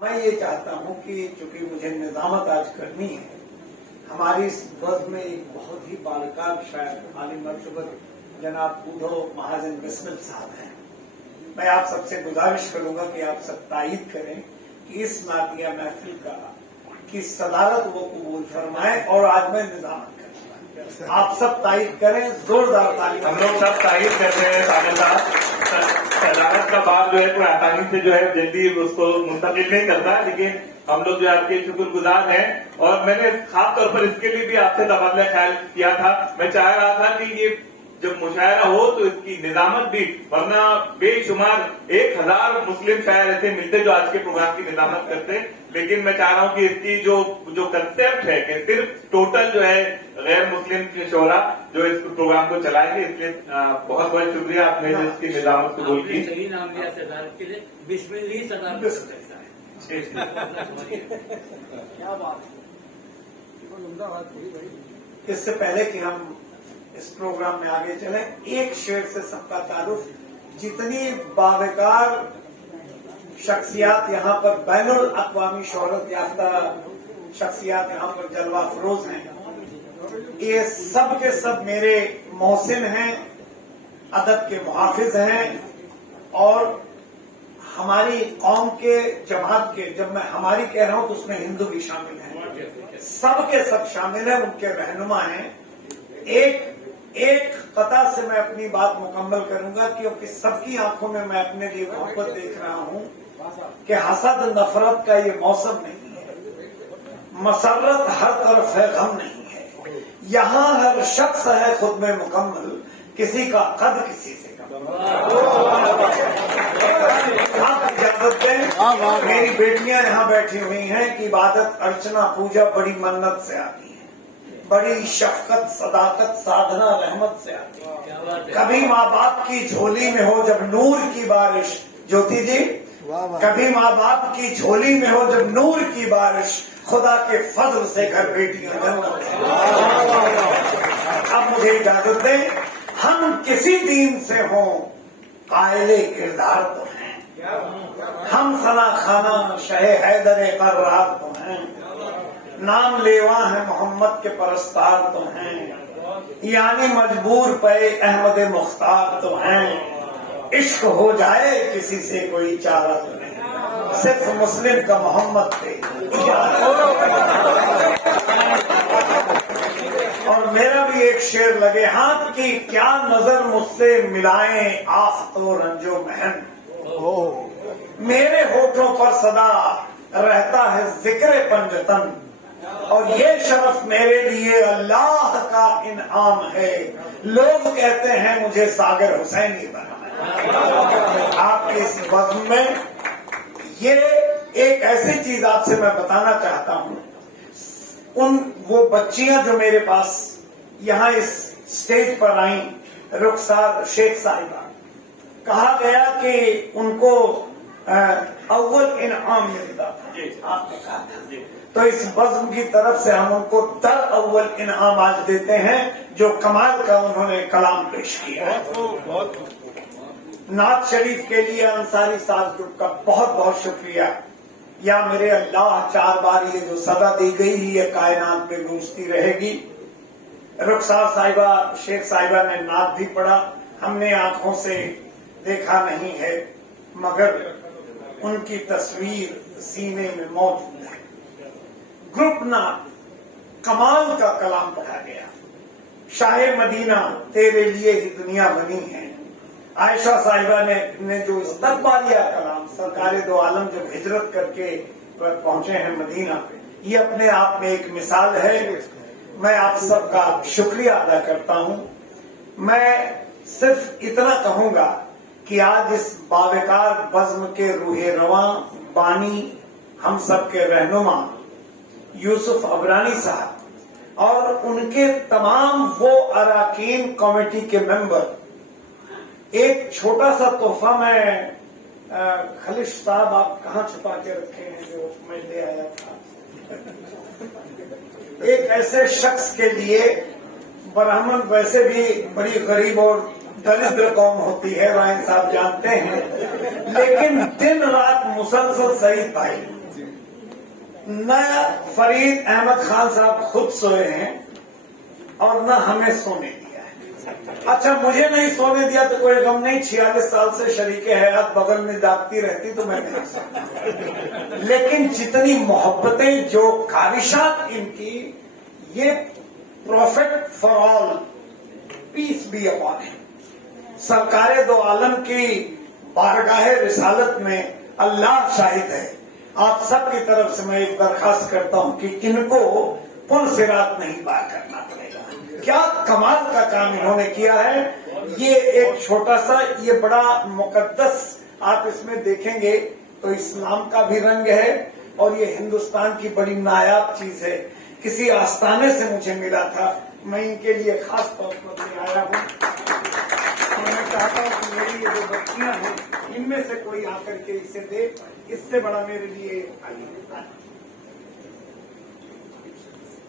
میں یہ چاہتا ہوں کہ چونکہ مجھے نظامت آج کرنی ہے، ہماری اس بزم میں ایک بہت ہی بالکار شاعر عالی مرتبت جناب بودھو مہاجن بسمل صاحب ہیں۔ میں آپ سب سے گزارش کروں گا کہ آپ سب تائید کریں کہ اس نعتیہ محفل کی صدارت وہ قبول فرمائیں اور آج میں نظامت کروں گا۔ آپ سب تائید کریں، زوردار تعلیم۔ ہم لوگ سب تائید کرتے ہیں ساگر صاحب۔ صدارت کا بات جو ہے کوئی آسانی سے جو ہے جلدی اس کو منتقل نہیں کرتا، لیکن ہم لوگ جو آپ کے شکر گزار ہیں۔ اور میں نے خاص طور پر اس کے لیے بھی آپ سے تبادلہ خیال کیا تھا۔ میں چاہ رہا تھا کہ یہ جب مشاعرہ ہو تو اس کی نظامت بھی، ورنہ بے شمار 1000 مسلم شاعر ایسے ملتے جو آج کے پروگرام کی نظامت کرتے، لیکن میں چاہ رہا ہوں کہ اس کی جو کنسپٹ ہے کہ صرف ٹوٹل جو ہے غیر مسلم شعراء جو اس پروگرام کو چلائیں گے، اس لیے بہت بہت شکریہ آپ نے اس کی نظامت قبول کی۔ صحیح نام لیا صدارت کے لیے، بسم اللہ صدارت کر سکتا ہے۔ کیا بات ہے۔ اس سے پہلے کہ ہم اس پروگرام میں آگے چلیں، ایک شعر سے سب کا تعارف۔ جتنی باوقار شخصیات یہاں پر بین الاقوامی شہرت یافتہ شخصیات یہاں پر جلوہ افروز ہیں، یہ سب کے سب میرے محسن ہیں، ادب کے محافظ ہیں، اور ہماری قوم کے جماعت کے، جب میں ہماری کہہ رہا ہوں تو اس میں ہندو بھی شامل ہیں، سب کے سب شامل ہیں، ان کے رہنما ہیں۔ ایک قطع سے میں اپنی بات مکمل کروں گا، کیونکہ سب کی آنکھوں میں اپنے لیے محبت دیکھ رہا ہوں کہ حسد نفرت کا یہ موسم نہیں ہے، مسرت ہر طرف ہے، غم نہیں ہے، یہاں ہر شخص ہے خود میں مکمل، کسی کا قد کسی سے کم۔ آپ اجازت دیں، میری بیٹیاں یہاں بیٹھی ہوئی ہیں کہ عبادت ارچنا پوجا بڑی منت سے آتی ہے، بڑی شفقت صداقت سادھنا رحمت سے آتی ہے۔ کبھی ماں باپ کی جھولی میں ہو جب نور کی بارش، جوتی جی، کبھی ماں باپ کی جھولی میں ہو جب نور کی بارش، خدا کے فضل سے گھر بیٹیاں جنت ہے۔ اب مجھے اجازت دیں، ہم کسی دین سے ہوں قائل کردار تو ہیں، ہم ثنا خانہ شہ حیدر قرار تو ہیں، نام لیوا ہے محمد کے پرستار تو ہیں، یعنی مجبور پہ احمد مختار تو ہیں، عشق ہو جائے کسی سے کوئی چارہ تو نہیں، صرف مسلم کا محمد پہ۔ اور میرا بھی ایک شعر لگے ہاتھ کی کیا نظر مجھ سے ملائیں آفت و رنج و محن، میرے ہونٹوں پر صدا رہتا ہے ذکر پنجتن، اور یہ شرف میرے لیے اللہ کا انعام ہے، لوگ کہتے ہیں مجھے ساگر حسینی بنا۔ آپ کی اس بزم میں یہ ایک ایسی چیز آپ سے میں بتانا چاہتا ہوں، وہ بچیاں جو میرے پاس یہاں اس سٹیج پر آئیں، رخسار شیخ صاحبہ، کہا گیا کہ ان کو اول انعام ملتا تھا، آپ نے کہا تھا، تو اس بزم کی طرف سے ہم ان کو در اول انعام آج دیتے ہیں، جو کمال کا انہوں نے کلام پیش کیا ہے۔ نعت شریف کے لیے انصاری ساز گروپ کا بہت بہت شکریہ۔ یا میرے اللہ، 4 بار یہ جو صدا دی گئی یہ کائنات میں گونجتی رہے گی۔ رخسار صاحبہ شیخ صاحبہ نے نعت بھی پڑھا، ہم نے آنکھوں سے دیکھا نہیں ہے مگر ان کی تصویر سینے میں موجود ہے۔ گروپ نعت کمال کا کلام پڑھا گیا۔ شاہ مدینہ تیرے لیے ہی دنیا بنی ہے، عائشہ صاحبہ نے جو استقبالیہ کلام، سرکار دو عالم جب ہجرت کر کے پہنچے ہیں مدینہ پہ، یہ اپنے آپ میں ایک مثال ہے۔ میں آپ سب کا شکریہ ادا کرتا ہوں۔ میں صرف اتنا کہوں گا کہ آج اس باوقار بزم کے روح رواں بانی، ہم سب کے رہنما یوسف عبرانی صاحب اور ان کے تمام وہ اراکین کمیٹی کے ممبر، ایک چھوٹا سا تحفہ میں خلش صاحب آپ کہاں چھپا کے رکھے ہیں جو میں لے آیا تھا، ایک ایسے شخص کے لیے، برہمن ویسے بھی بڑی غریب اور دلدر قوم ہوتی ہے، رائن صاحب جانتے ہیں، لیکن دن رات مسلسل سعید بھائی نہ فرید احمد خان صاحب خود سوئے ہیں اور نہ ہمیں سونے دیا ہے. اچھا مجھے نہیں سونے دیا تو کوئی غم نہیں, 46 سال سے شریک حیات بغل میں جاگتی رہتی تو میں نہیں سوتا. لیکن جتنی محبتیں, جو کاوشات ان کی, یہ prophet for all, peace be upon him, سرکار دو عالم کی بارگاہ رسالت میں اللہ شاہد ہے. آپ سب کی طرف سے میں ایک درخواست کرتا ہوں کہ ان کو پل صراط نہیں پار کرنا پڑے گا. کیا کمال کا کام انہوں نے کیا ہے. یہ ایک چھوٹا سا, یہ بڑا مقدس, آپ اس میں دیکھیں گے تو اسلام کا بھی رنگ ہے اور یہ ہندوستان کی بڑی نایاب چیز ہے. کسی آستانے سے مجھے ملا تھا, میں ان کے لیے خاص طور پر لے آیا ہوں. میں چاہتا ہوں کہ میری یہ جو بچیاں ہیں ان میں سے کوئی آ کر کے اسے دے, اس سے بڑا میرے لیے.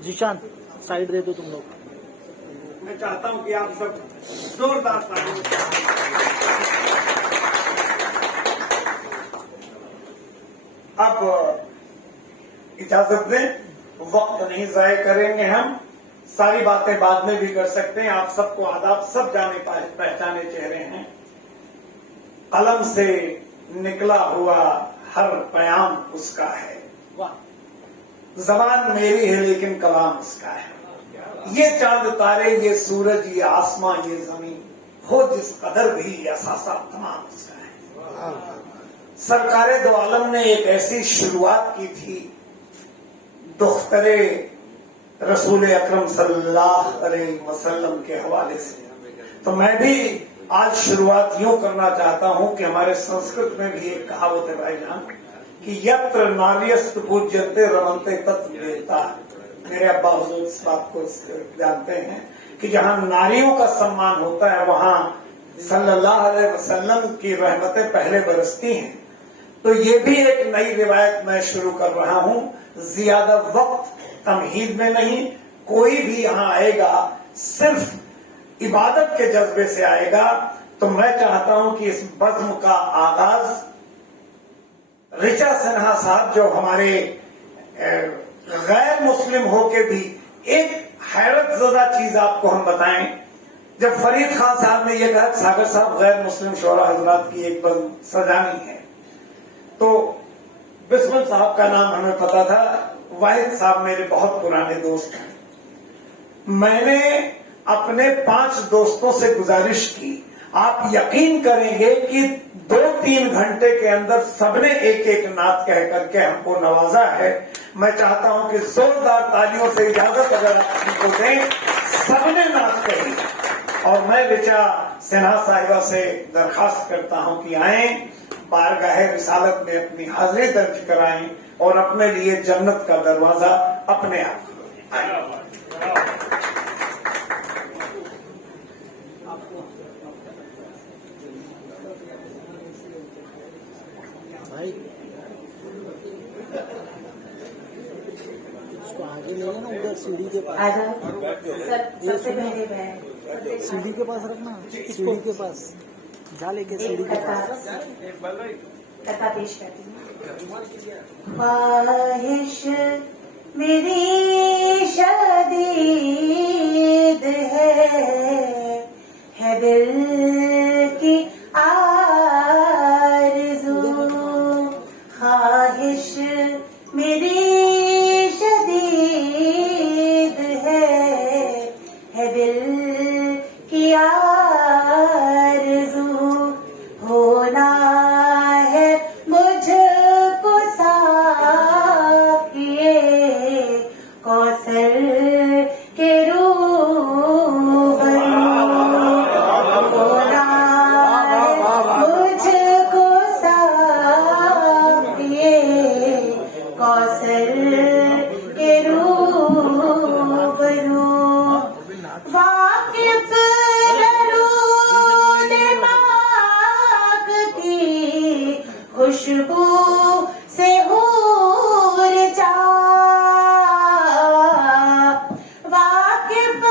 ذیشان سائڈ دے دو تم لوگ. میں چاہتا ہوں کہ آپ سب زوردار تعریف. اب اجازت دیں, وقت نہیں ضائع کریں گے ہم, ساری باتیں بعد میں بھی کر سکتے ہیں. آپ سب کو آداب, سب جانے پہچانے چہرے ہیں. قلم سے نکلا ہوا ہر پیام اس کا ہے, زبان میری ہے لیکن کلام اس کا ہے. یہ چاند تارے, یہ سورج, یہ آسمان, یہ زمین, ہو جس قدر بھی اثاثہ تمام اس کا ہے. سرکار دو عالم نے ایک ایسی شروعات کی تھی دختر رسول اکرم صلی اللہ علیہ وسلم کے حوالے سے, تو میں بھی آج شروعات یوں کرنا چاہتا ہوں کہ ہمارے سنسکرت میں بھی ایک کہاوت ہے بھائی جان کہ یتر ناریست پوجیتے رمنتے تت دیتا. میرے ابا حضور اس بات کو جانتے ہیں کہ جہاں ناریوں کا سمان ہوتا ہے وہاں صلی اللہ علیہ وسلم کی رحمتیں پہلے برستی ہیں. تو یہ بھی ایک نئی روایت میں شروع کر رہا ہوں. زیادہ وقت تمہید میں نہیں, کوئی بھی یہاں آئے گا صرف عبادت کے جذبے سے آئے گا. تو میں چاہتا ہوں کہ اس بزم کا آغاز رچا سنہا صاحب, جو ہمارے غیر مسلم ہو کے بھی, ایک حیرت زدہ چیز آپ کو ہم بتائیں. جب فرید خان صاحب نے یہ کہا کہ ساگر صاحب غیر مسلم شعراء حضرات کی ایک بزم سجانی ہے, تو بسمل صاحب کا نام ہمیں پتا تھا. واحد صاحب میرے بہت پرانے دوست ہیں. میں نے اپنے 5 دوستوں سے گزارش کی, آپ یقین کریں گے کہ 2-3 گھنٹے کے اندر سب نے ایک ایک نعت کہہ کر کے ہم کو نوازا ہے. میں چاہتا ہوں کہ زوردار تالیوں سے اجازت اگر آپ کو دیں, سب نے نعت کہی. اور میں رچا سنہا صاحبہ سے درخواست کرتا ہوں کہ آئیں, بارگاہ رسالت میں اپنی حاضری درج کرائیں اور اپنے لیے جنت کا دروازہ اپنے آپ کھولیں. بھائی اس کو آگے لے لینا, ادھر سیڑھی کے پاس, سب سے پہلے میں سیڑھی کے پاس رکھنا, سیڑھی کے پاس جا لے کے سیڑھی کے پاس. کتا پیش کرتی ہوں. خواہش میری شدید ہے دل کی آرزو. خواہش میری شدید ہے دل کی آرزو. ہونا ہے مجھ کو ساقیے کوثر کے روبرو. ہونا ہے مجھ کو ساقیے کوثر کے روبرو. واقف درود پاک کی خوشبو سے حور جا. واقف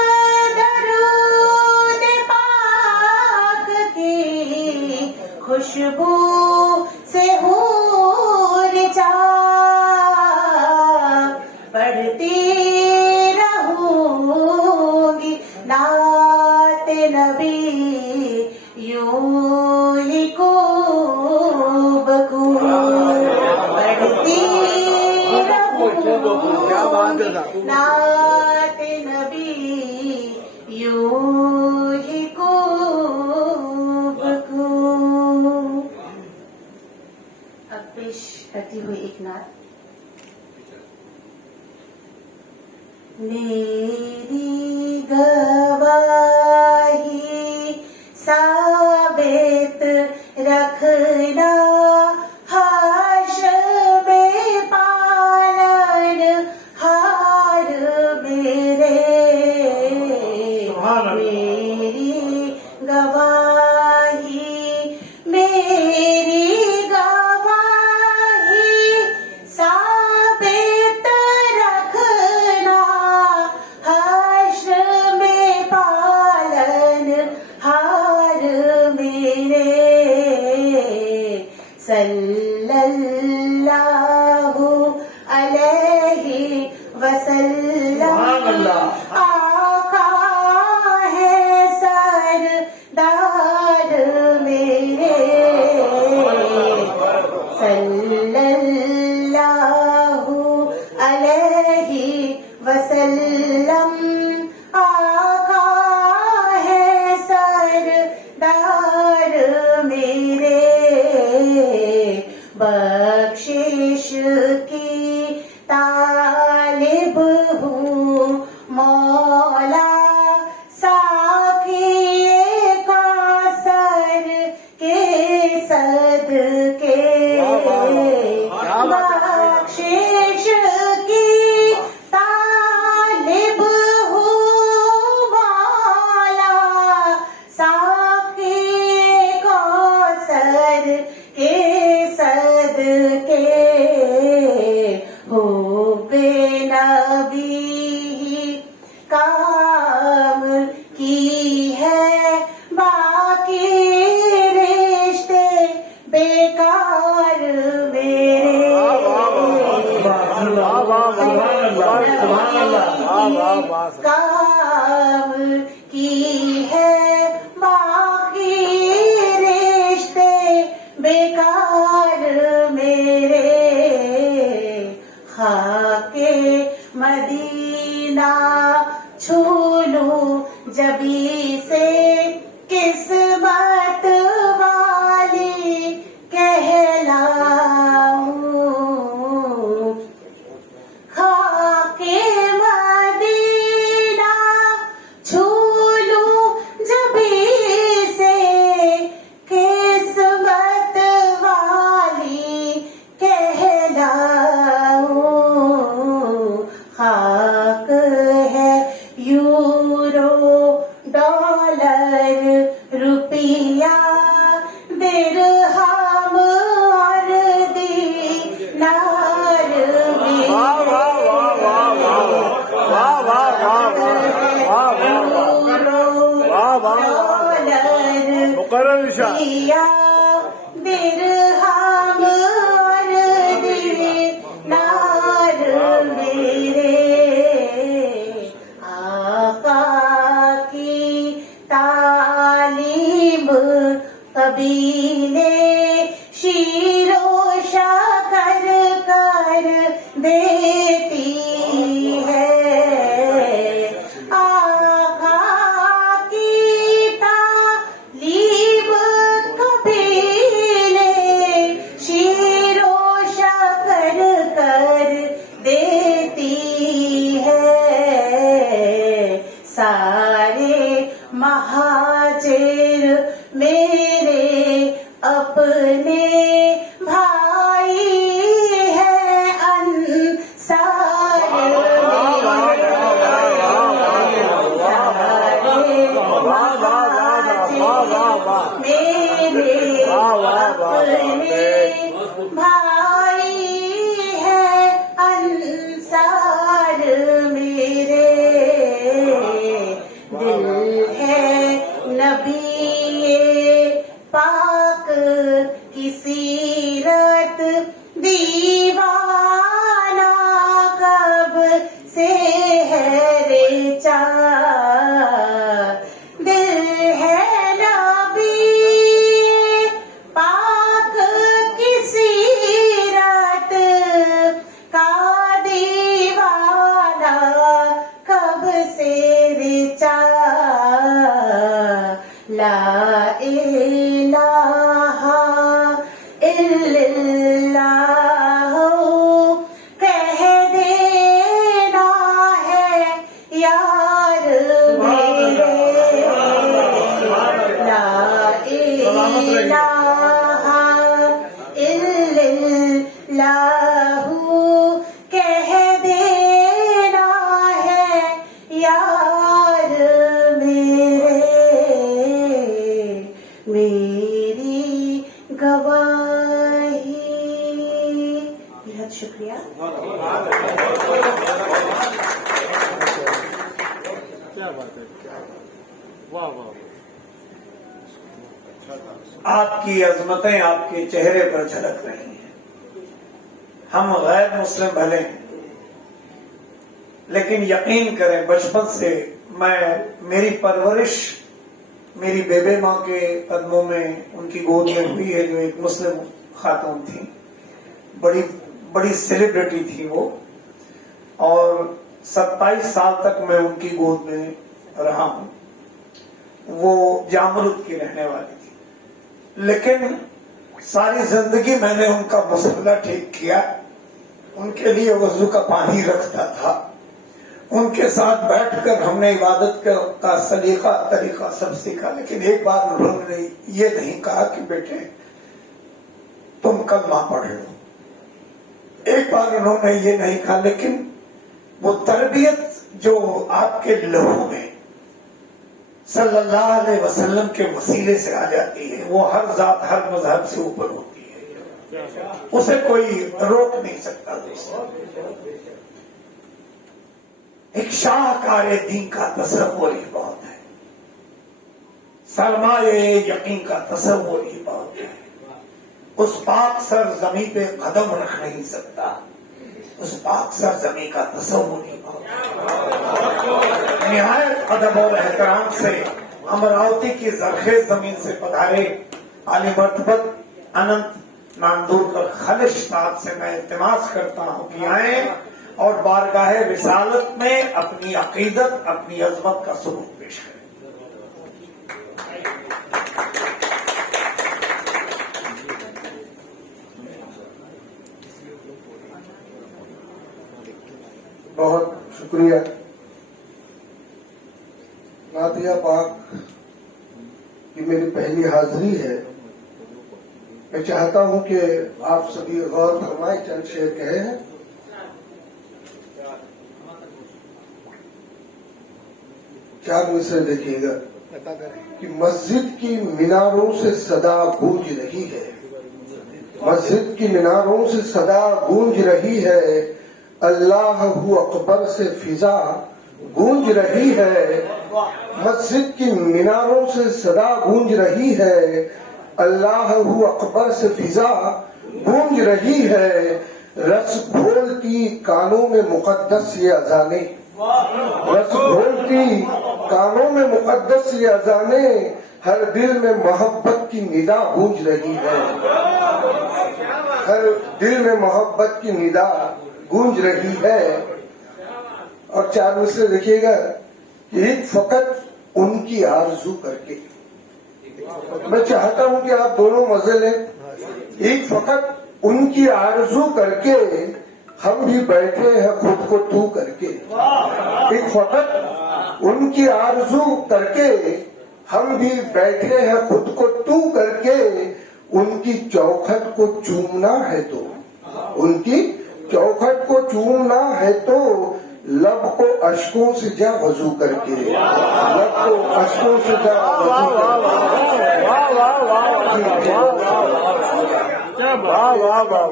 درود پاک کی خوشبو سے حور جا. पढ़ती रहूंगी नात नबी यूं ही खूब खूब पढ़ती रहूंगी नात नबी यूं ही खूब खूब। अब पेश करती हुई एक नात। मेरी गवाही साबित रखना हाशर में पालन हार मेरे। मेरी गवाही साबित रखना हाशर में पालन हार मेरे। सल्लल्लाहु अलैहि वसल्लम आका है सरदार मेरे। सल्लल्लाहु अलैहि वसल्लम आका है सरदार मेरे। बख्शिश की तालिब हूँ मौला साक़िए कौसर के सदके। बख्शिश की तालिब हूँ मौला साक़िए कौसर के सदके। हुब्बे नबी काम की है बाकी रिश्ते बेकार मेरे। काम की है बाकी रिश्ते बेकार मेरे। खाके मदीना छू लूं जबी से किस्मत वाली कहलाऊं। खाके मदीना छू लूं जबी से किस्मत वाली कहलाऊं। खाक है यूरो डॉलर रुपया दिरहम और दीनार रुपया दिरहम और दीनार मेरे। आका की तालीम कबीले शीरो शकर कर देती है। आका की तालीम कबीले शीरो शकर कर देती है। सारे महाजिर मेरे अपने भाई है क्या बात है, वाह वाह। आपकी अजमतें आपके चेहरे पर झलक रही हैं। हम गैर मुस्लिम भले हैं, लेकिन यकीन करें बचपन से मेरी परवरिश मेरी बेबे माँ के कदमों में, उनकी गोद में हुई है, जो एक मुस्लिम खातून थी, बड़ी बड़ी सेलिब्रिटी थी वो, और 27 साल तक मैं उनकी गोद में रहा हूं। वो जामरुद की रहने वाली थी, लेकिन सारी जिंदगी मैंने उनका मसला ठीक किया, उनके लिए वजू का पानी रखता था, उनके साथ बैठकर हमने इबादत का सलीका तरीका सब सीखा। लेकिन एक बार उन्होंने ये नहीं कहा कि बेटे तुम कलमा पढ़ लो। एक बार उन्होंने ये नहीं कहा, लेकिन वो तरबियत जो आपके लहू में सल्लल्लाहु अलैहि वसल्लम के वसीले से आ जाती है, वो हर जात हर मजहब से ऊपर होती है, उसे कोई रोक नहीं सकता। दोस्तों, एक शाहकार दीन का तसव्वुर ही बहुत है, सरमाए यकीन का तसव्वुर ही बहुत है। उस पाक सर जमी पे कदम रख नहीं सकता, उस पाक सर जमी का तसव्वुर ही बहुत है। निहायत अदब और एहतराम से अमरावती की जरखेज जमीन से पधारे आली मर्तबत अनंत नांदूरकर खलिश साहब से मैं इल्तिमास करता हूँ कि आए और बारगाहे रिसालत में अपनी अकीदत, अपनी अजमत का सबूत पेश करें। बहुत शुक्रिया। नातिया पाक की मेरी पहली हाजिरी है। मैं चाहता हूं कि आप सभी गौर फरमाए, चंद शेर कहे हैं। चार मिसरे देखिएगा कि मस्जिद की मीनारों से सदा गूंज रही है, मस्जिद की मीनारों से सदा गूंज रही है, अल्लाह हू अकबर से फिजा गूंज रही है। मस्जिद की मीनारों से सदा गूंज रही है, अल्लाह हू अकबर से फिजा गूंज रही है। रस घोलती कानों में मुकद्दस ये अजाने, रस घोलती कानों में मुकद्दस ये अजाने, हर दिल में मोहब्बत की निदा गूंज रही है, हर दिल में मोहब्बत की निदा गूंज रही है। और चार मिसरे देखिएगा कि एक फकत उनकी आरज़ू करके, मैं चाहता हूं कि आप दोनों मजे लें। एक फकत उनकी आरज़ू करके हम भी बैठे हैं खुद को तू करके, एक फकत उनकी आरज़ू करके हम भी बैठे हैं खुद को तू करके। उनकी चौखट को चूमना है तो, उनकी चौखट को चूमना है तो, लब को अश्कों से जा वजू करके, लब को अश्कों से जा वजू करके।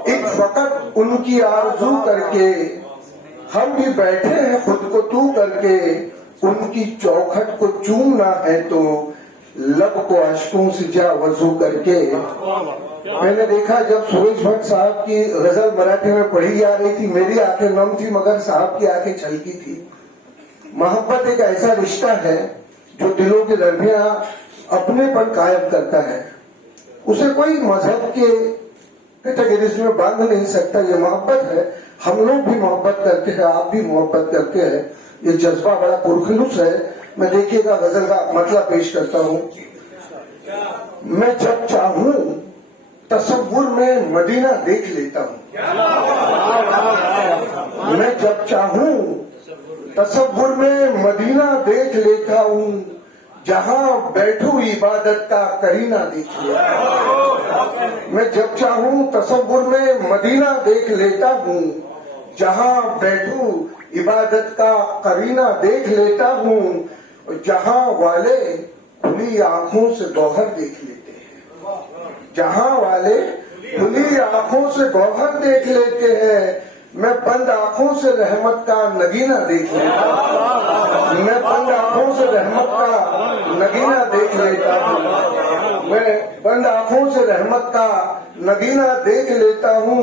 एक फकत उनकी आरज़ू करके हम भी बैठे हैं खुद को तू करके। उनकी चौखट को चूमना है तो, लब को अश्कों से जा वजू करके। मैंने देखा जब सूरज भट्ट साहब की गजल मराठी में पढ़ी जा रही थी, मेरी आंखें नम थी मगर साहब की आंखें छलकी थी। मोहब्बत एक ऐसा रिश्ता है जो दिलों की लड़ियां अपनेपन कायम करता है, उसे कोई मजहब के कैटेगरीज में बांध नहीं सकता। ये मोहब्बत है, हम लोग भी मोहब्बत करते हैं, आप भी मोहब्बत करते हैं, ये जज्बा बड़ा पुरखलूस है। मैं देखिएगा गजल का मतलब पेश करता हूँ। मैं जब चाहूं तसव्वुर में मदीना देख लेता हूँ, मैं जब चाहूं तसव्वुर में मदीना देख लेता हूँ, जहाँ बैठूं इबादत का करीना देख लेता हूँ। मैं जब चाहूं तसव्वुर में मदीना देख लेता हूँ, जहाँ बैठूं इबादत का करीना देख लेता हूँ, जहाँ वाले खुली आंखों से गौहर देख लेते हैं, जहाँ वाले खुली आंखों से गौहर देख लेते हैं। میں بند آنکھوں سے رحمت کا نگینہ دیکھ لیتا ہوں، میں بند آنکھوں سے رحمت کا نگینہ دیکھ لیتا ہوں، میں بند آنکھوں سے رحمت کا نگینہ دیکھ لیتا ہوں،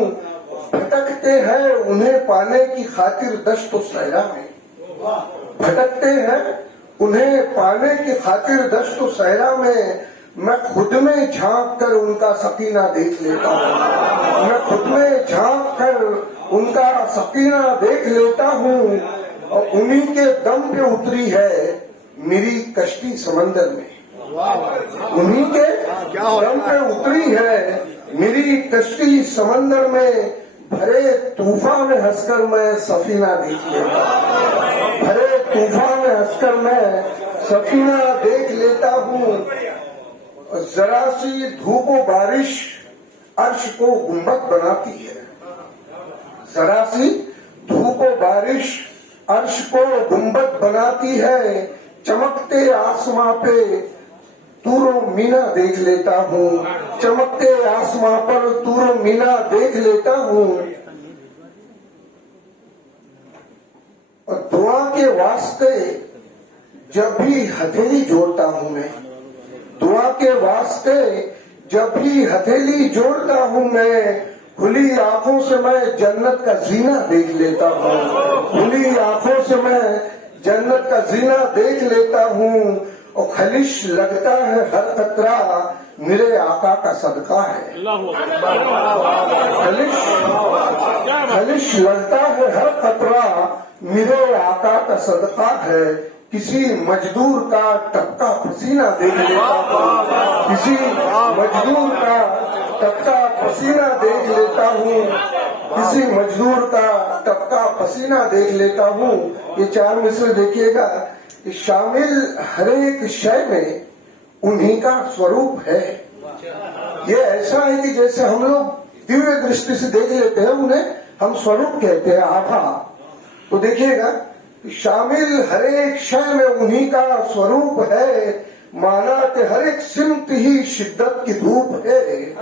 بھٹکتے ہیں انہیں پانے کی خاطر دشت و صحرا میں، بھٹکتے ہیں انہیں پانے کی خاطر دشت و صحرا میں خود میں جھانک کر ان کا سکینہ دیکھ لیتا ہوں، میں خود میں جھانک کر ان کا سکینہ دیکھ لیتا ہوں، اور انہی کے دم پہ اتری ہے میری کشتی سمندر میں، انہی کے دم پہ اتری ہے میری کشتی سمندر میں، بھرے طوفان میں ہنس کر میں سفینہ دیکھ لیتا ہوں، بھرے طوفان میں ہنس کر میں سفینہ دیکھ لیتا ہوں، ذرا سی دھوپ و بارش عرش کو گنبد بناتی ہے، ذرا سی دھوپ و بارش عرش کو گنبد بناتی ہے، چمکتے آسماں پہ تور و مینا دیکھ لیتا ہوں، چمکتے آسماں پر تور و مینا دیکھ لیتا ہوں، اور دعا کے واسطے جب بھی ہتھیلی جوڑتا ہوں میں، دعا کے واسطے جب بھی ہتھیلی جوڑتا ہوں میں، کھلی آنکھوں سے میں جنت کا زینہ دیکھ لیتا ہوں، کھلی آنکھوں سے میں جنت کا زینہ دیکھ لیتا ہوں، اور خلش لگتا ہے ہر قطرہ میرے آقا کا صدقہ ہے، خلش لگتا ہے ہر قطرہ میرے آقا کا صدقہ ہے، کسی مزدور کا ٹپکا پسینہ دیکھ لیتا ہوں، کسی مزدور کا ٹپکا پسینہ دیکھ لیتا ہوں، کسی مزدور کا ٹپکا پسینہ دیکھ لیتا ہوں۔ یہ 4 مصرے دیکھیے گا کہ شامل ہر ایک شے میں انہی کا سوروپ ہے، یہ ایسا ہے کہ جیسے ہم لوگ دیویہ درشٹی سے دیکھ لیتے ہیں انہیں ہم سوروپ کہتے ہیں، آبھا، تو دیکھیے گا شامل ہر ایک شے میں انہی کا سوروپ ہے، مانا کہ ہر ایک سمت ہی شدت کی دھوپ ہے،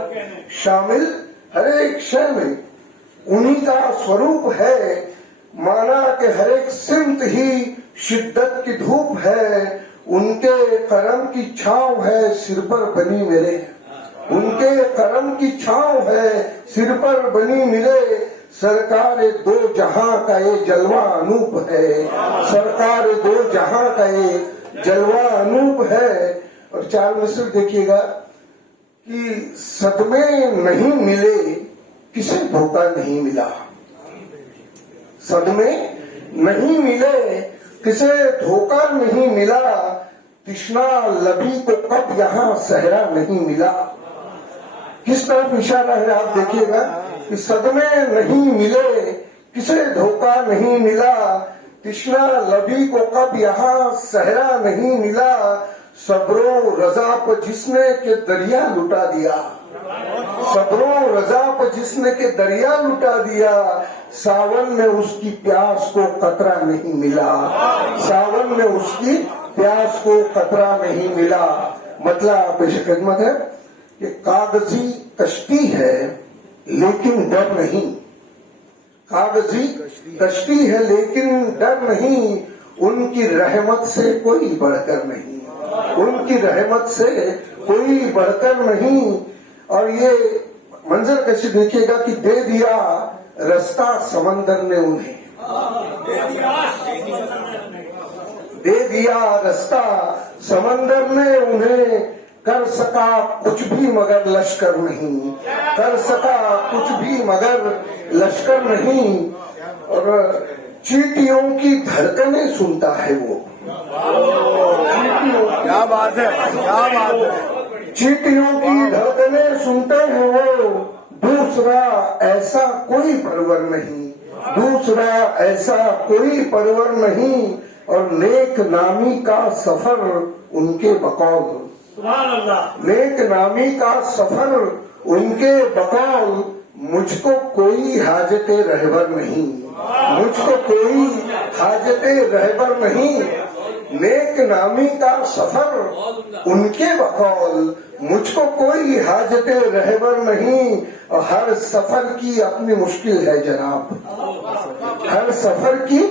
شامل ہر ایک شے میں انہی کا سوروپ ہے، مانا کہ ہر ایک سمت ہی شدت کی دھوپ ہے، ان کے کرم کی چھاؤں ہے سر پر بنی میرے، ان کے کرم کی چھاؤں ہے سر پر بنی میرے، سرکار دو جہاں کا یہ جلوہ انوپ ہے، سرکار دو جہاں کا یہ جلوہ انوپ ہے۔ اور 4 مصر دیکھیے گا کہ صدمے نہیں ملے کسے دھوکہ نہیں ملا، صدمے نہیں ملے کسے دھوکہ نہیں ملا، تشنا لبی کو کب یہاں صحرا نہیں ملا۔ کس طرف اشارہ ہے آپ دیکھیے گا کہ صدمے نہیں ملے کسے دھوکہ نہیں ملا، تشنا لبی کو کب یہاں صحرا نہیں ملا، صبر و رضا پر جس نے کہ دریا لٹا دیا، صبر و رضا پر جس نے کہ دریا لٹا دیا، ساون میں اس کی پیاس کو قطرہ نہیں ملا، ساون میں اس کی پیاس کو قطرہ نہیں ملا۔ مطلب پیش خدمت ہے کہ کاغذی کشتی ہے لیکن ڈر نہیں، کاغذی کشتی ہے لیکن ڈر نہیں، ان کی رحمت سے کوئی بڑھ کر نہیں، ان کی رحمت سے کوئی بڑھ کر نہیں۔ اور یہ منظر کیسے دیکھیے گا کہ دے دیا رستہ سمندر نے انہیں، دے دیا رستہ سمندر نے انہیں، کر سکا کچھ بھی مگر لشکر نہیں، کر سکا کچھ بھی مگر لشکر نہیں۔ اور چیٹیوں کی دھڑکنیں سنتا ہے وہ، کیا بات ہے، کیا بات ہے، چیٹیوں کی دھڑکنیں سنتے ہیں وہ، دوسرا ایسا کوئی پرور نہیں، دوسرا ایسا کوئی پرور نہیں، اور نیک نامی کا سفر ان کے بقول، نیک نامی کا سفر ان کے بقول، مجھ کو کوئی حاجت رہبر نہیں، مجھ کو کوئی حاجت رہبر نہیں، نیک نامی کا سفر ان کے بقول، مجھ کو کوئی حاجت رہبر نہیں، اور ہر سفر کی اپنی مشکل ہے جناب، ہر سفر کی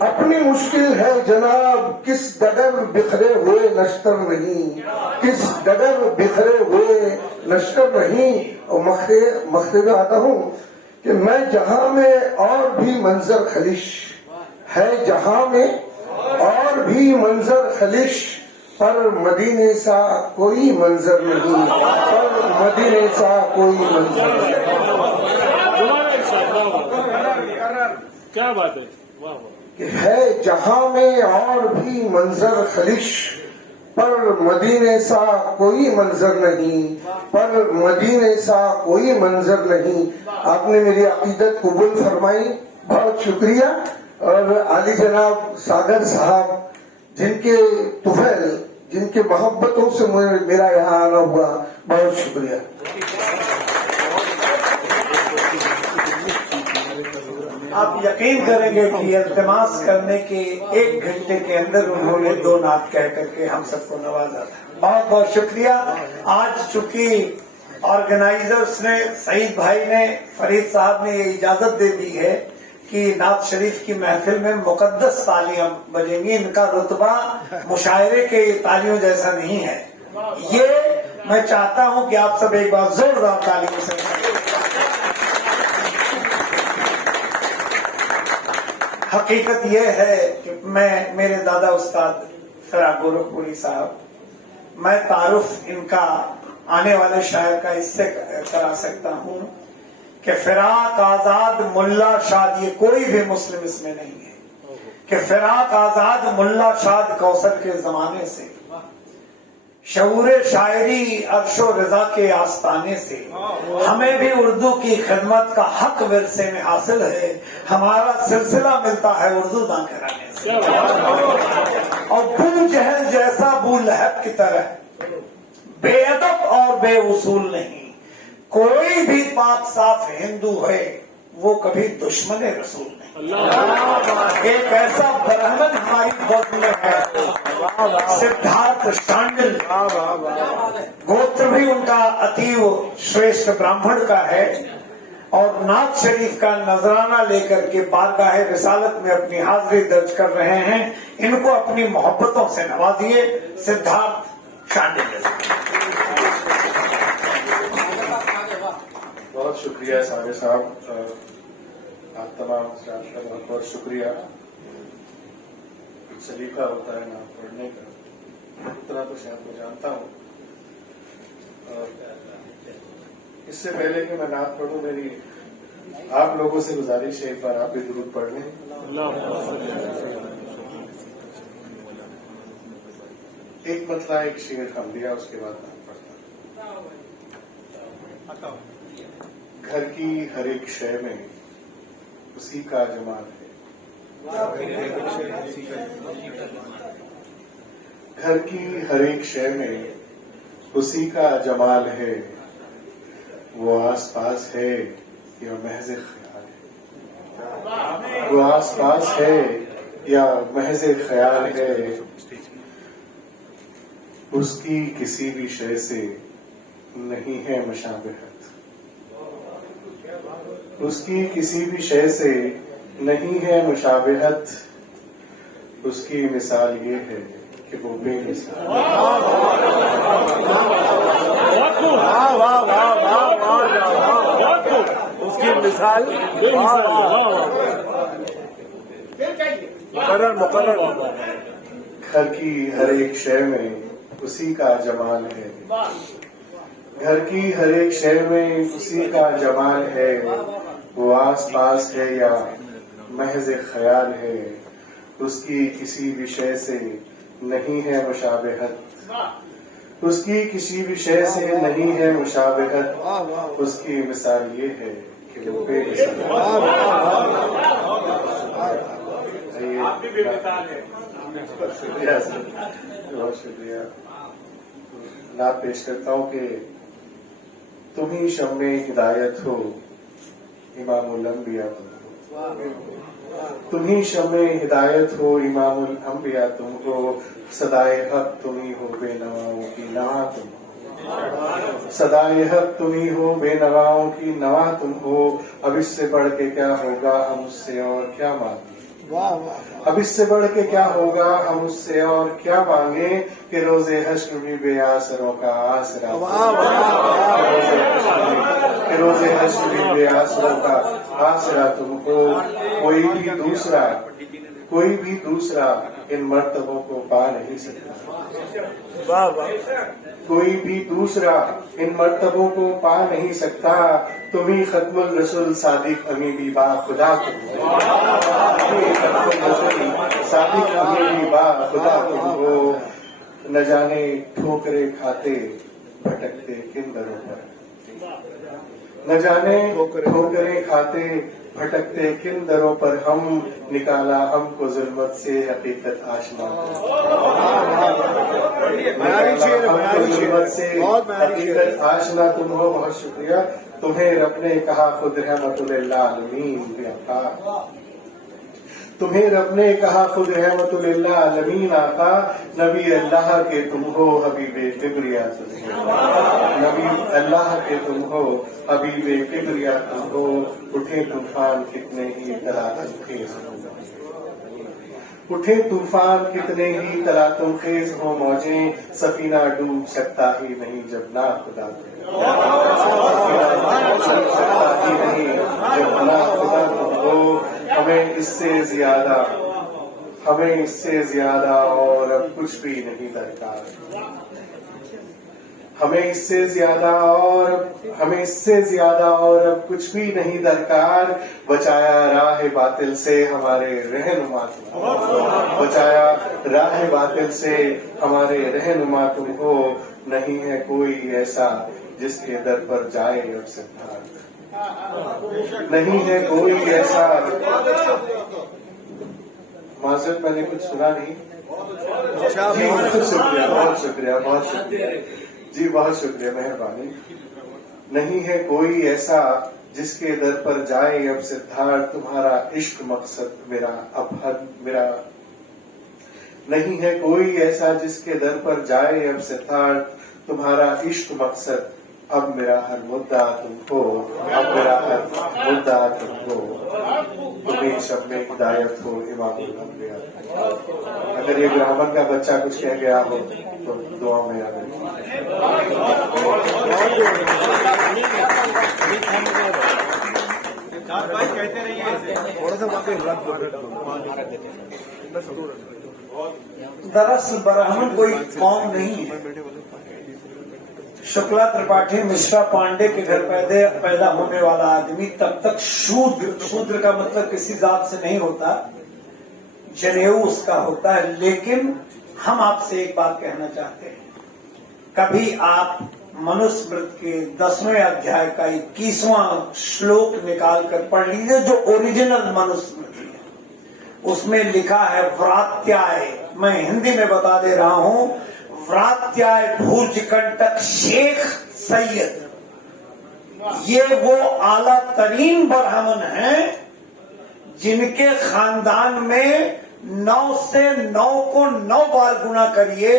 اپنی مشکل ہے جناب، کس ڈگر بکھرے ہوئے نشتر نہیں، کس ڈگر بکھرے ہوئے نشتر نہیں۔ اور مختصر آتا ہوں کہ میں جہاں میں اور بھی منظر خلش ہے، جہاں میں اور بھی منظر خلش، پر مدینے سا کوئی منظر نہیں، پر مدینے سا کوئی منظر نہیں۔ کیا بات ہے، واہ واہ۔ کہ ہے جہاں میں اور بھی منظر خلش، پر مدینے سا کوئی منظر نہیں، پر مدینے سا کوئی منظر نہیں۔ آپ نے میری عقیدت قبول فرمائی، بہت شکریہ۔ اور عالی جناب ساگر صاحب جن کے طفیل، جن کے محبتوں سے میرا یہاں آنا ہوا، بہت شکریہ۔ آپ یقین کریں گے کہ التماس کرنے کے 1 گھنٹے کے اندر انہوں نے 2 نعت کہہ کر کے ہم سب کو نوازا تھا۔ بہت بہت شکریہ۔ آج چونکہ آرگنائزرز نے، سعید بھائی نے، فرید صاحب نے یہ اجازت دے دی ہے کہ نعت شریف کی محفل میں مقدس تالیاں بجیں گی، ان کا رتبہ مشاعرے کے تالیوں جیسا نہیں ہے۔ یہ میں چاہتا ہوں کہ آپ سب ایک بار زوردار تالیوں سے حقیقت یہ ہے کہ میرے دادا استاد فراق گورکھپوری صاحب، میں تعارف ان کا آنے والے شاعر کا اس سے کرا سکتا ہوں کہ فراق آزاد ملا شاد، یہ کوئی بھی مسلم اس میں نہیں ہے، کہ فراق آزاد ملا شاد کوثر کے زمانے سے، شعور شاعری عرش و رضا کے آستانے سے، ہمیں بھی اردو کی خدمت کا حق ورثے میں حاصل ہے، ہمارا سلسلہ ملتا ہے اردو داں کرانے سے۔ اور بو جہل جیسا بو لہب کی طرح بے ادب اور بے اصول نہیں، کوئی بھی پاک صاف ہندو ہے وہ کبھی دشمن رسول نہیں۔ ایک ایسا برہمن ہماری فوج میں ہے، سدھارتھ شانڈل، گوتر بھی ان کا اتیو شریشٹھ براہمن کا ہے، اور نعت شریف کا نذرانہ لے کر کے بارگاہ رسالت میں اپنی حاضری درج کر رہے ہیں۔ ان کو اپنی محبتوں سے نوازیے، سدھارتھ شانڈل۔ بہت شکریہ ساگر صاحب، آپ تمام حضرات کا بہت بہت شکریہ۔ سلیقہ ہوتا ہے نعت پڑھنے کا، اتنا تو شاید میں جانتا ہوں۔ اور اس سے پہلے کہ میں نعت پڑھوں، میری آپ لوگوں سے گزارش ہے، ایک بار آپ بھی درود پڑھ لیں۔ ایک مطلع، ایک شعر ہم دیا، اس کے بعد نعت پڑھتا ہوں۔ گھر کی ہر ایک شے میں اسی کا جمال ہے، گھر کی ہر ایک شے میں اسی کا جمال ہے، وہ آس پاس ہے یا محض خیال ہے، وہ آس پاس ہے یا محض خیال ہے، اس کی کسی بھی شے سے نہیں ہے مشابہت، اس کی کسی بھی شے سے نہیں ہے مشابہت، اس کی مثال یہ ہے کہ وہ بے مثال اس کی مثال مقرر۔ گھر کی ہر ایک شے میں اسی کا جمال ہے، گھر کی ہر ایک شے میں اسی کا جمال ہے، وہ آس پاس ہے یا محض خیال ہے، اس کی کسی بھی شے سے نہیں ہے مشابہت، اس کی کسی بھی شے سے نہیں ہے مشابہت، اس کی مثال یہ ہے کہ وہ بے مثال۔ آپ کی بھی مثال ہے۔ شکریہ سر، بہت شکریہ۔ نعت پیش کرتا ہوں کہ تم ہی شمع ہدایت ہو امام الانبیاء تم ہو، تم ہی شمع ہدایت ہو امام الانبیاء تم ہو، صدائے حق تم ہی ہو، بے نواؤں کی نوا تم ہو، सदा यह तुम ही हो, बेनवाओं की नवा तुम हो। अब इससे बढ़ के क्या होगा हम उससे और क्या मांगे। अब इससे बढ़ के क्या होगा हम उससे और क्या मांगे, कि रोजे हश्र भी बेआसरों का आसरा। कि रोजे हश्र भी बेआसरों का आसरा तुम हो। कोई भी दूसरा इन मर्तबों को पा नहीं सकता। कोई भी दूसरा इन मर्तबों को पा नहीं सकता। तुम ही खत्मुल रसूल सादिक अमीरी बा खुदा तुम हो। सादिक अमीरी बा खुदा तुम हो। न जाने ठोकरे खाते भटकते किन दरों पर। न जाने ठोकरे खाते भटकते किन दरों पर हम। निकाला हमको जुल्मत से हकीकत आशना। जुल्मत से हकीकत आशना तुम हो। बहुत शुक्रिया। तुम्हें रब ने कहा खुद रहमतुल आलमीन आका। तुम्हें रब ने कहा खुद रहमतुल आलमीन आका। नबी अल्लाह के तुम हो, हबीबे किबरिया तुम हो। नबी अल्लाह के तुम हो, हबीबे किबरिया तुम हो। उठे तूफान कितने ही तलातुमखेज हो। उठे तूफान कितने ही तलातुमखेज हो मौजें। सफीना डूब सकता ही नहीं जब ना खुदा सकता ही नहीं जब ना खुदा तुम हो। हमें इससे ज्यादा और अब कुछ भी नहीं दरकार। हमें इससे ज्यादा और अब कुछ भी नहीं दरकार। बचाया राह बातिल से हमारे रहनुमा तुम हो। बचाया राह बातिल से हमारे रहनुमा तुम हो। नहीं है कोई ऐसा जिसके दर पर जाए अब सिद्धार्थ। नहीं है कोई ऐसा। माजरत, मैंने कुछ सुना नहीं। जी बहुत शुक्रिया जी, बहुत शुक्रिया, मेहरबानी। नहीं है कोई ऐसा जिसके दर पर जाए अब सिद्धार्थ। तुम्हारा इश्क मकसद मेरा नहीं है कोई ऐसा जिसके दर पर जाए अब सिद्धार्थ। तुम्हारा इश्क मकसद अब मेरा हर मुद्दा तुम हो। अब मेरा हर मुद्दा तुम हो। तुम्हें शब में हिदायत हो इमामुल अंबिया। अगर ये ब्राह्मण का बच्चा कुछ कह गया हो तो दुआ में याद रखिए। दरअसल ब्राह्मण कोई कौम नहीं है। शुक्ला त्रिपाठी मिश्रा पांडे के घर पैदा होने वाला आदमी तब तक शूद्र का मतलब किसी जात से नहीं होता, जनेऊ उसका होता है। लेकिन हम आपसे एक बात कहना चाहते हैं, कभी आप मनुस्मृति के 10वें अध्याय का 21वां श्लोक निकाल कर पढ़ लीजिए, जो ओरिजिनल मनुस्मृति है। उसमें लिखा है व्रात्याय, मैं हिंदी में बता दे रहा हूं, व्रात्याय भुज कंटक शेख सैयद। ये वो आला तरीन ब्राह्मण हैं जिनके खानदान में 9 से 9 को 9 बार गुना करिए,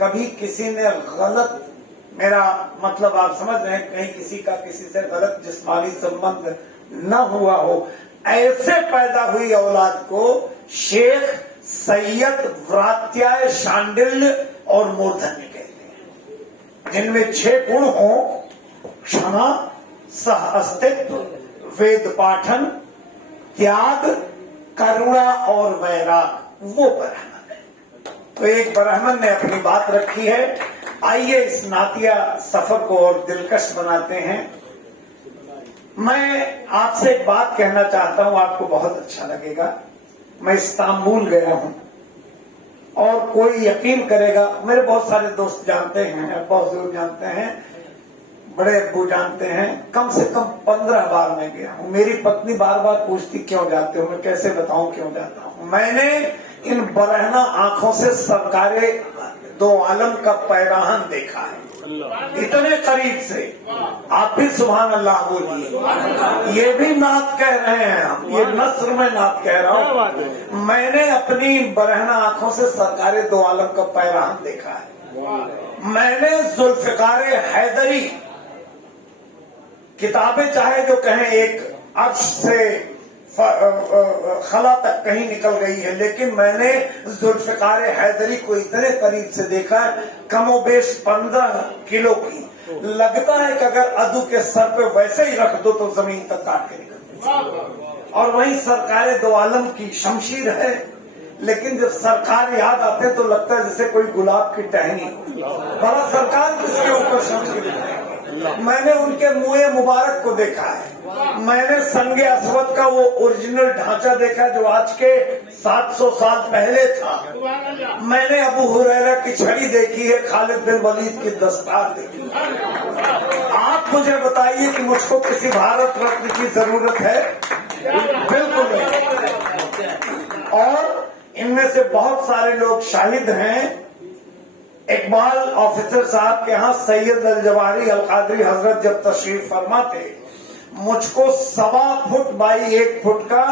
कभी किसी ने गलत, मेरा मतलब आप समझ रहे हैं, कहीं किसी का किसी से गलत जिस्मानी संबंध न हुआ हो, ऐसे पैदा हुई औलाद को शेख सैयद व्रात्याय शांडिल्य और मूर्धन्य कहते हैं, जिनमें 6 गुण हो, क्षमा, सह अस्तित्व, वेद पाठन, त्याग, करुणा और वैराग। वो ब्राह्मण है। तो एक ब्राह्मण ने अपनी बात रखी है। आइए इस नातिया सफर को और दिलकश बनाते हैं। मैं आपसे एक बात कहना चाहता हूं, आपको बहुत अच्छा लगेगा। मैं इस्तांबुल गया हूं और कोई यकीन करेगा, मेरे बहुत सारे दोस्त जानते हैं, बहुत लोग जानते हैं, बड़े अब्बू जानते हैं, कम से कम 15 बार मैं गया हूं। मेरी पत्नी बार बार पूछती क्यों जाते हो, मैं कैसे बताऊं क्यों जाता हूं। मैंने इन बरहना आंखों से सरकारे दो आलम का पैराहन देखा है, इतने करीब से। आप भी सुभान अल्लाह बोलिए। ये भी नात कह रहे हैं हम, ये नस्र में नात कह रहा हूँ। मैंने अपनी बरहना आंखों से सरकारे दो आलम का पैराहन देखा है। میں نے ذوالفقار حیدری کتابیں چاہے جو کہیں ایک عرش سے خلا تک کہیں نکل گئی ہے، لیکن میں نے ذوالفقار حیدری کو اتنے قریب سے دیکھا ہے، کم و بیش 15 کلو کی، لگتا ہے کہ اگر عدو کے سر پہ ویسے ہی رکھ دو تو زمین تک کاٹ کے نکلتے۔ اور وہیں سرکار دو عالم کی شمشیر ہے، لیکن جب سرکار یاد آتے تو لگتا ہے جیسے کوئی گلاب کی ٹہنی بڑا سرکار کس کے اوپر شمشیر ہے۔ میں نے ان کے منہ مبارک کو دیکھا ہے، میں نے سنگ اسود کا وہ اوریجنل ڈھانچہ دیکھا جو آج کے 700 سال پہلے تھا، میں نے ابو ہریرہ کی چھڑی دیکھی ہے، خالد بن ولید کی دستار دیکھی۔ آپ مجھے بتائیے کہ مجھ کو کسی بھارت رتن کی ضرورت ہے؟ بالکل نہیں۔ اور ان میں سے بہت سارے لوگ شاہد ہیں، اقبال آفیسر صاحب کے ہاں سید الجواہری القادری حضرت جب تشریف فرما تھے، مجھ کو 1.25 فٹ بائی 1 فٹ کا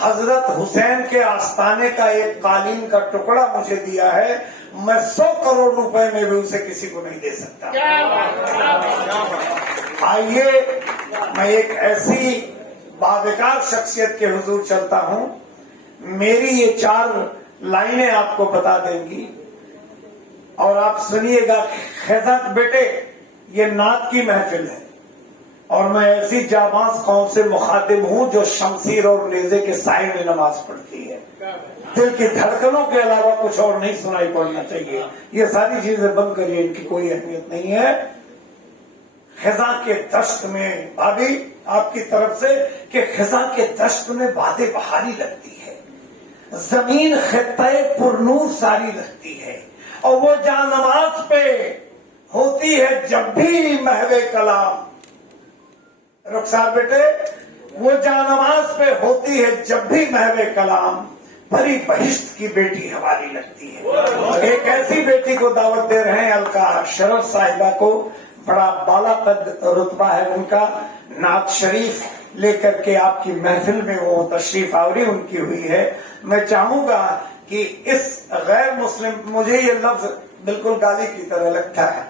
حضرت حسین کے آستانے کا ایک قالین کا ٹکڑا مجھے دیا ہے، میں 100 کروڑ روپے میں بھی اسے کسی کو نہیں دے سکتا۔ آئیے میں ایک ایسی باوقار شخصیت کے حضور چلتا ہوں، میری یہ 4 لائنیں آپ کو بتا دیں گی اور آپ سنیے گا۔ خیزات بیٹے، یہ نعت کی محفل ہے اور میں ایسی جاباز قوم سے مخاطب ہوں جو شمشیر اور نیزے کے سائے میں نماز پڑھتی ہے، دل کی دھڑکنوں کے علاوہ کچھ اور نہیں سنائی پڑنا چاہیے۔ یہ ساری چیزیں بند کریے، ان کی کوئی اہمیت نہیں ہے۔ خزاں کے دشت میں بھابھی آپ کی طرف سے کہ خزاں کے دشت میں باد بہاری لگتی ہے، زمین خطہ پرنور ساری لگتی ہے، اور وہ جان نماز پہ ہوتی ہے جب بھی محو کلام۔ رخسار بیٹے، وہ جان نماز پہ ہوتی ہے جب بھی محو کلام، پری بہشت کی بیٹی ہماری لگتی ہے۔ ایک ایسی بیٹی کو دعوت دے رہے ہیں، الکا شرف صاحبہ کو، بڑا بالا قد رتبہ ہے ان کا، نعت شریف لے کر کے آپ کی محفل میں وہ تشریف آوری ان کی ہوئی ہے۔ میں چاہوں گا کہ اس غیر مسلم، مجھے یہ لفظ بالکل گالی کی طرح لگتا ہے،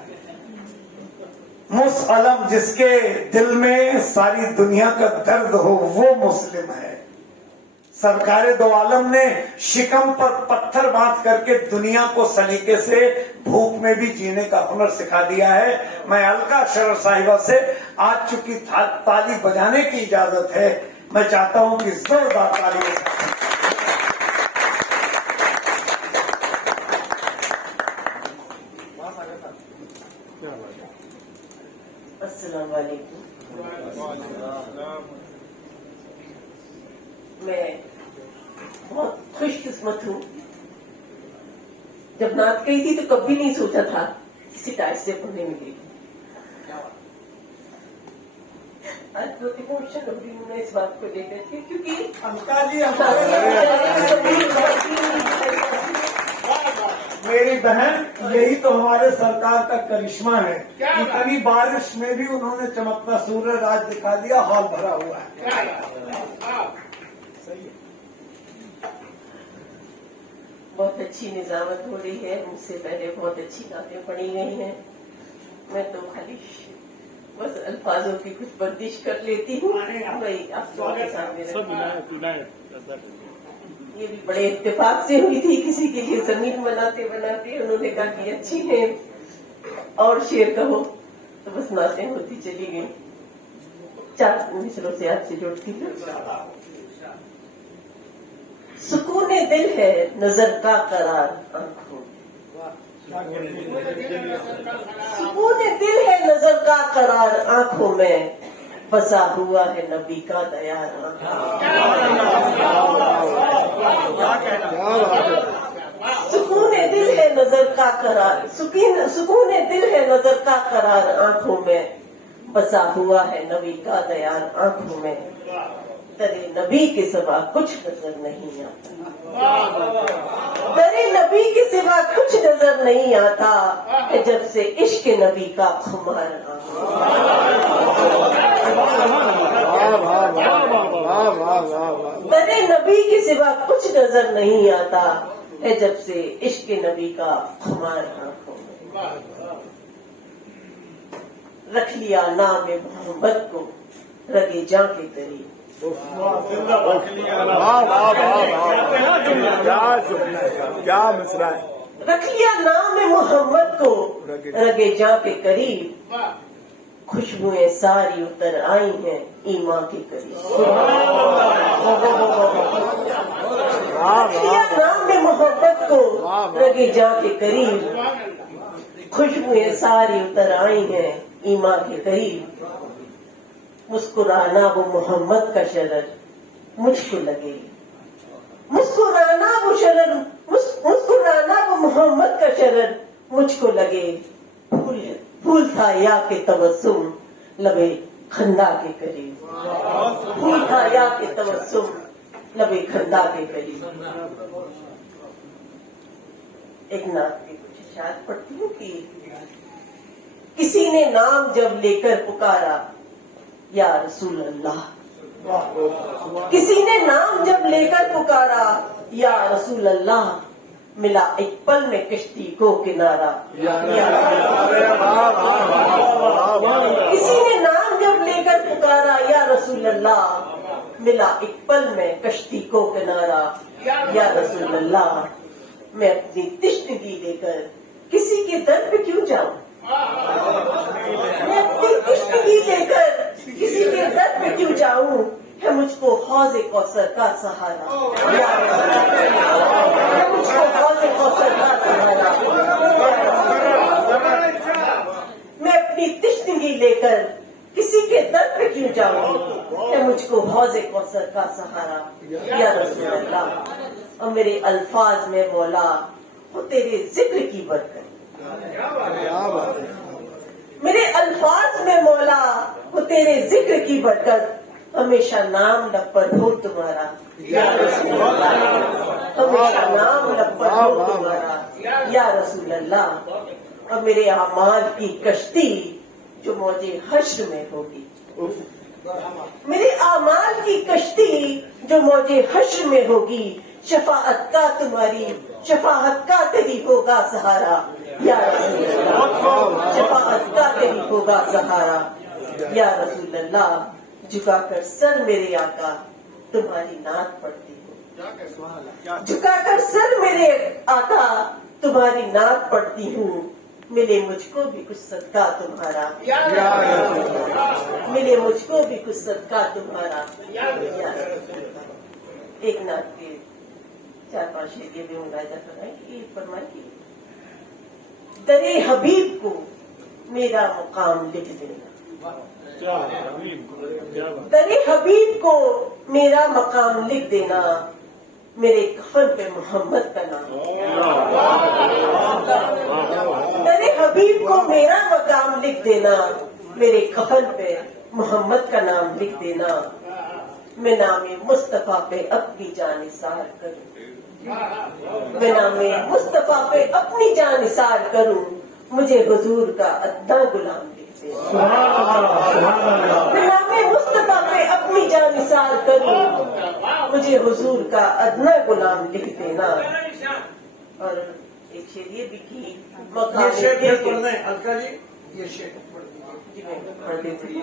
مسلم جس کے دل میں ساری دنیا کا درد ہو وہ مسلم ہے۔ سرکار دو عالم نے شکم پر پتھر باندھ کر کے دنیا کو سلیقے سے بھوک میں بھی جینے کا ہنر سکھا دیا ہے۔ میں الکا شرف صاحبہ سے آج چکی تالی بجانے کی اجازت ہے، میں چاہتا ہوں کہ زوردار تالی۔ السلام علیکم۔ میں بہت خوش قسمت ہوں، جب نعت گئی تھی تو کبھی نہیں سوچا تھا کسی ٹائپ سے پڑھنے میں گئی۔ آج بہت ایموشن ہو رہی ہوں میں اس بات کو لے کر کے، کیونکہ میری بہن، یہی تو ہمارے سرکار کا کرشمہ ہے، اتنی بارش میں بھی انہوں نے چمکتا سورج آج دکھا دیا، ہال بھرا ہوا ہے۔ بہت اچھی نظامت ہو رہی ہے، مجھ سے پہلے بہت اچھی باتیں پڑھی گئی ہیں، میں تو خالی بس الفاظوں کی کچھ بردش کر لیتی ہوں، وہی آپ کے سامنے یہ بھی بڑے اتفاق سے ہوئی تھی، کسی کے لیے زمین بناتے بناتے انہوں نے کہا کہ اچھی ہے اور شعر کہو، تو بس نعتیں ہوتی چلی گئی۔ 4 مصروں سے آپ سے جوڑتی ہوں۔ سکون دل ہے نظر کا قرار آنکھوں، سکون دل ہے نظر کا قرار آنکھوں میں، بسا ہوا ہے نبی کا دیار آنکھوں۔ سکون دل ہے نظر کا قرار، سکون دل ہے نظر کا قرار آنکھوں میں، بسا ہوا ہے نبی کا دیار آنکھوں میں، تیرے نبی کے سوا کچھ نظر نہیں آتا، تیرے نبی کے سوا کچھ نظر نہیں آتا، جب سے عشق نبی کا خمار تیرے نبی کے سوا کچھ نظر نہیں آتا، جب سے عشق نبی کا خمار آنکھوں میں۔ रख लिया नाम मोहम्मद को रगे जा के करीब। क्या मसला है? रख लिया नाम मोहम्मद को रगे जा के करीब, खुशबुएं सारी उतर आई हैं ईमान के करीब। रख लिया नाम मोहम्मद को रगे जा के करीब, खुशबुएं सारी उतर आई हैं ईमान के करीब। मुस्कुराना वो मोहम्मद का शरर मुझको लगे, मुस्कुराना वो शरर मुस्कुराना वो मोहम्मद का शरर मुझको लगे। फूल था या के तबस्सुम लबे खंदा के करीब, फूल था या के तबस्सुम लबे खंदा के करीब। एक नात की कुछ इशार पढ़ती हूँ कि किसी ने नाम जब लेकर पुकारा या रसूल अल्लाह, किसी ने नाम जब लेकर पुकारा या रसूल अल्लाह, मिला एक पल में कश्ती को किनारा या किसी ने नाम जब लेकर पुकारा या रसूल अल्लाह, मिला एक पल में कश्ती को किनारा या रसूल अल्लाह। मैं अपनी तिश्तगी लेकर किसी के दर पे क्यों जाऊं, मैं अपनी तिश्तगी लेकर किसी के दर पे क्यों जाऊं, है मुझको हौज़े कौसर का सहारा, है मुझको हौज़े कौसर का सहारा। मैं अपनी तिश्तगी लेकर किसी के दर पे क्यों जाऊं, है मुझको हौज़े कौसर का सहारा या रसूल अल्लाह। और मेरे अल्फाज में मौला हो तेरे जिक्र की बरकत, मेरे अल्फाज में मौला हो तेरे जिक्र की बरकत, हमेशा नाम लब पर हो तुम्हारा या रसूल अल्लाह, हमेशा नाम लब पर हो तुम्हारा या रसूल अल्लाह। और मेरे अमाल की कश्ती जो मौजे हश्र में होगी, मेरे अमाल की कश्ती जो मौजे हश्र में होगी, शफाअत का तुम्हारी शफाअत का तेरी होगा सहारा या रसूल अल्लाह, शफाअत का तेरी होगा सहारा या रसूल अल्लाह। झुकाकर सर मेरे आका तुम्हारी नात पढ़ती हूँ, झुकाकर सर मेरे आका तुम्हारी नात पढ़ती हूँ, मिले मुझको भी कुछ सदका तुम्हारा, मिले मुझको भी कुछ सदका तुम्हारा। एक नात के 4-5 शेर ये भी मुलाजा फरमाए कि फरमाए कि दरे हबीब को मेरा मुकाम लिख देना, दरे हबीब को मेरा मकाम लिख देना, मेरे कफन पे मोहम्मद का नाम, दरे हबीब को मेरा मकाम लिख देना, मेरे कफन पे मोहम्मद का नाम लिख देना। मैं नामे मुस्तफा पे अपनी जान निसार करूं, मैं नामे मुस्तफा पे अपनी जान निसार करूं, मुझे हुजूर का अद्ना गुलाम लिख देना। मैं नामे मुस्तफा पे अपनी जान निसार करूं, मुझे हुजूर का अदना गुलाम लिख देना। और एक शेर ये भी की ये शेर फिर पढ़ना है अलका जी, ये शेर पढ़ दीजिए।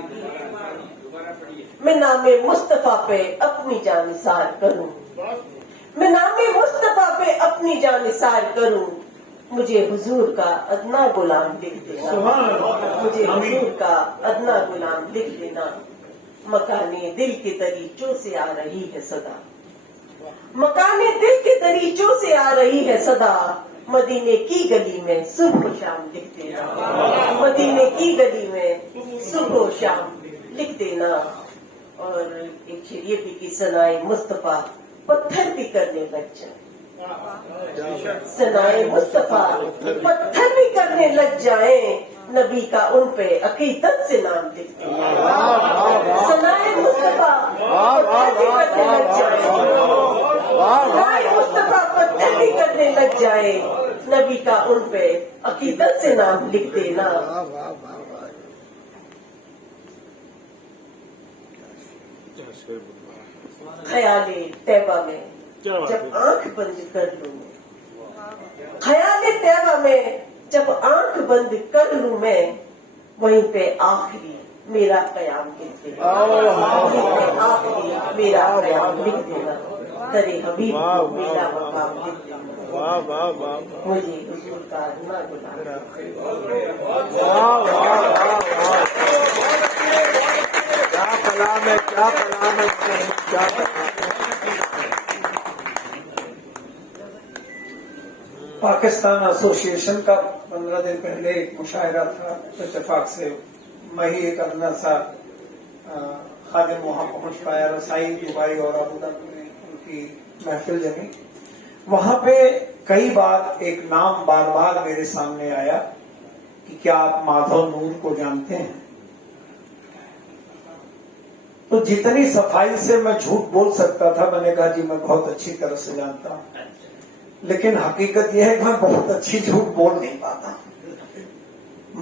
मैं नामे मुस्तफा पे अपनी जान निसार करूं, मैं नामे मुस्तफा पे अपनी जान निसार करूं, मुझे हुजूर का अदना गुलाम लिख देना, मुझे हुजूर का अदना गुलाम लिख देना। मकाने दिल के दरीचों से आ रही है सदा, मकाने दिल के दरीचों से आ रही है सदा, मदीने की गली में सुबह शाम लिख देना, मदीने की गली में सुबह शाम लिख देना। और एक शेर ये भी की सनाए मुस्तफा पत्थर भी करने लग जाए, सनाए मुस्तफा पत्थर भी करने लग जाए, नबी का उन पे अकीदत से नाम लिख दिया। सनाए मुस्तफा पत्थर भी करने लग जाए, सनाए मुस्तफा पत्थर भी करने लग जाए, नबी का उन पे अकीदत से नाम लिख देना। ख्याले तैबा में जब आंख बंद कर लूं, ख्याले तैबा में जब आंख बंद कर लूं मैं वहीं पे आखिरी मेरा कयाम लिख देना, वहीं पे आखिरी मेरा कयाम लिख देना, करे हबीब को मेरा मकाम लिख देना, वाह वाह वाह मुझे हुजूर का ना गुलाम। वाह वाह वाह क्या कलाम है, क्या कलाम है, क्या कलाम है। पाकिस्तान एसोसिएशन का 15 दिन पहले एक मुशायरा था, इत्तेफाक से मैं ही एक अदना सा खादिम वहां पहुंच पाया। रसाई दुबई और अबू धाबी में उनकी महफिल जमी। वहां पे कई बार एक नाम बार बार मेरे सामने आया कि क्या आप माधव नूर को जानते हैं। तो जितनी सफाई से मैं झूठ बोल सकता था मैंने कहा जी मैं बहुत अच्छी तरह से जानता हूं, लेकिन हकीकत यह है कि मैं बहुत अच्छी झूठ बोल नहीं पाता।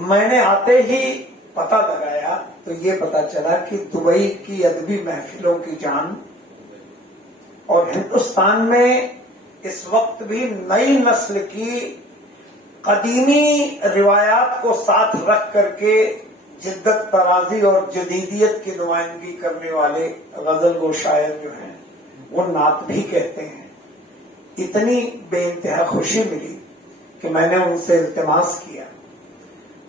मैंने आते ही पता लगाया तो ये पता चला कि दुबई की अदबी महफिलों की जान और हिंदुस्तान में इस वक्त भी नई नस्ल की कदीमी रिवायात को साथ रख करके जिद्दत तराजी और जदीदियत की नुमाइंदगी करने वाले गजल गो शायर जो हैं वो नात भी कहते हैं। इतनी बेइंतहा खुशी मिली कि मैंने उनसे इल्तिमास किया।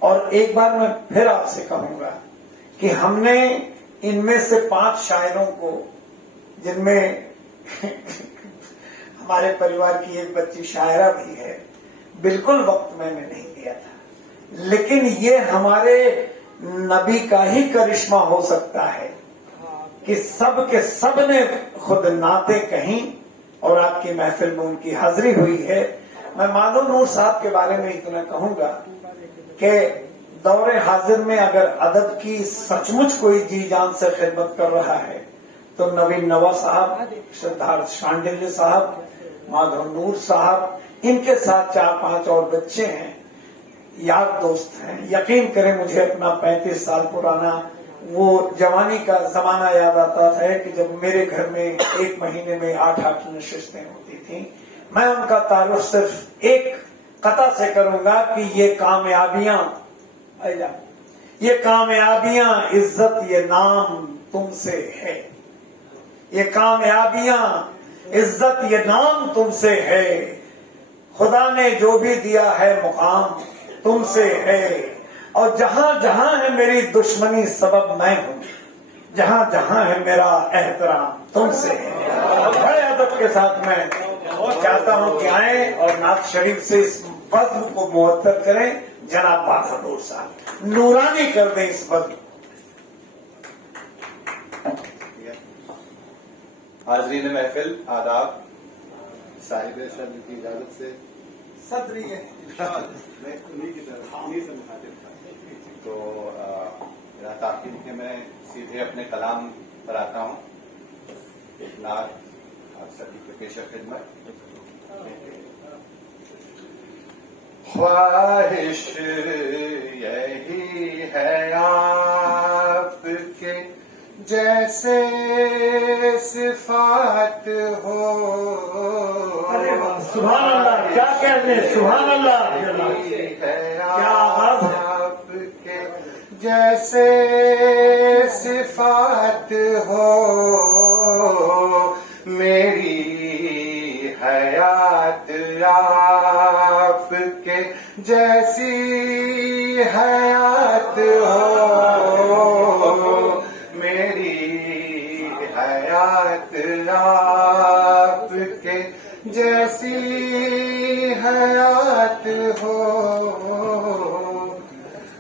और एक बार मैं फिर आपसे कहूंगा कि हमने इनमें से 5 शायरों को, जिनमें हमारे परिवार की एक बच्ची शायरा भी है, बिल्कुल वक्त मैंने नहीं दिया था, लेकिन ये हमारे नबी का ही करिश्मा हो सकता है कि सब के सब ने खुद नाते कहीं और आपकी महफिल में उनकी हाजिरी हुई है। मैं माधव नूर साहब के बारे में इतना कहूंगा कि दौरे हाजिर में अगर अदब की सचमुच कोई जी जान से खिदमत कर रहा है तो नवीन नवा साहब, सिद्धार्थ शांडिल्य साहब, माधव नूर साहब, इनके साथ 4-5 और बच्चे हैं, यार दोस्त हैं। यकीन करें मुझे अपना 35 साल पुराना वो जवानी का जमाना याद आता था कि जब मेरे घर में एक महीने में 8-8 नशिस्तें होती थी। मैं उनका तारुफ सिर्फ एक कथा से करूंगा कि ये कामयाबियां, इज्जत ये नाम तुमसे है, ये कामयाबियां इज्जत ये नाम तुमसे है, खुदा ने जो भी दिया है मुकाम तुमसे है, और जहां जहां है मेरी दुश्मनी सबब मैं हूं, जहां जहां है मेरा एहतराम तुमसे है। बड़े अदब के साथ मैं चाहता हूं कि आए और नात शरीफ से इस बज़्म को मुअत्तर करें। जनाब बाखदूर साहब नूरानी कर दें इस बज़्म। हाजरीन महफिल, आदाब। साहिब सदर की इजाजत से सदरी है मैं उन्हीं की तरफ उन्हीं से मुखातिब था, तो मेरा ताकीद कि मैं सीधे अपने कलाम पर आता हूँ। एक नात आप सभी के पेश खिदमत। ख्वाहिश यही है आपके जैसे सिफात हो। अरे वाह, सुभान अल्लाह, क्या कहने, सुभान अल्लाह, क्या आपके जैसे सिफात हो, मेरी हयात आपके जैसी हयात हो, मेरी हयात आपके जैसी हयात हो।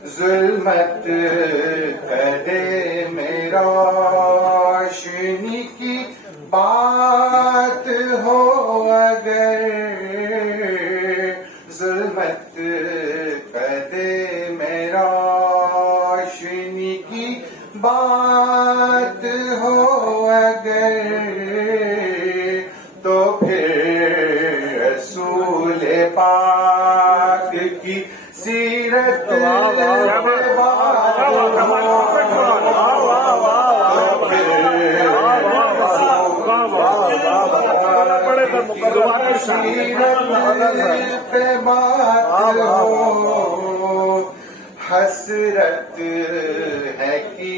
जुल्मत कदे में रोशनी की बात हो अगर, जुल्मत कदे में रोशनी की बात हो अगर, तो फिर रसूल पाक की सीरत पे बात हो, हसरत है कि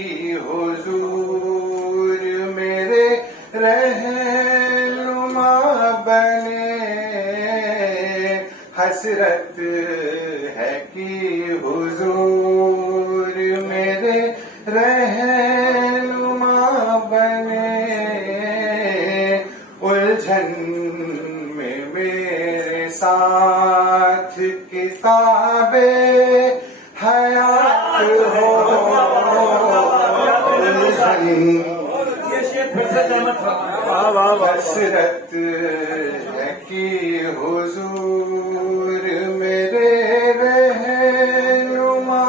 हुजूर मेरे रहनुमा बने, हसरत है कि हुजूर मेरे रहनुमा बने, उलझन में मेरे साथ किताबे हयात हो, उलझन ये शेर फिर से जहमत हसरत है कि हुजूर मेरे रहनुमा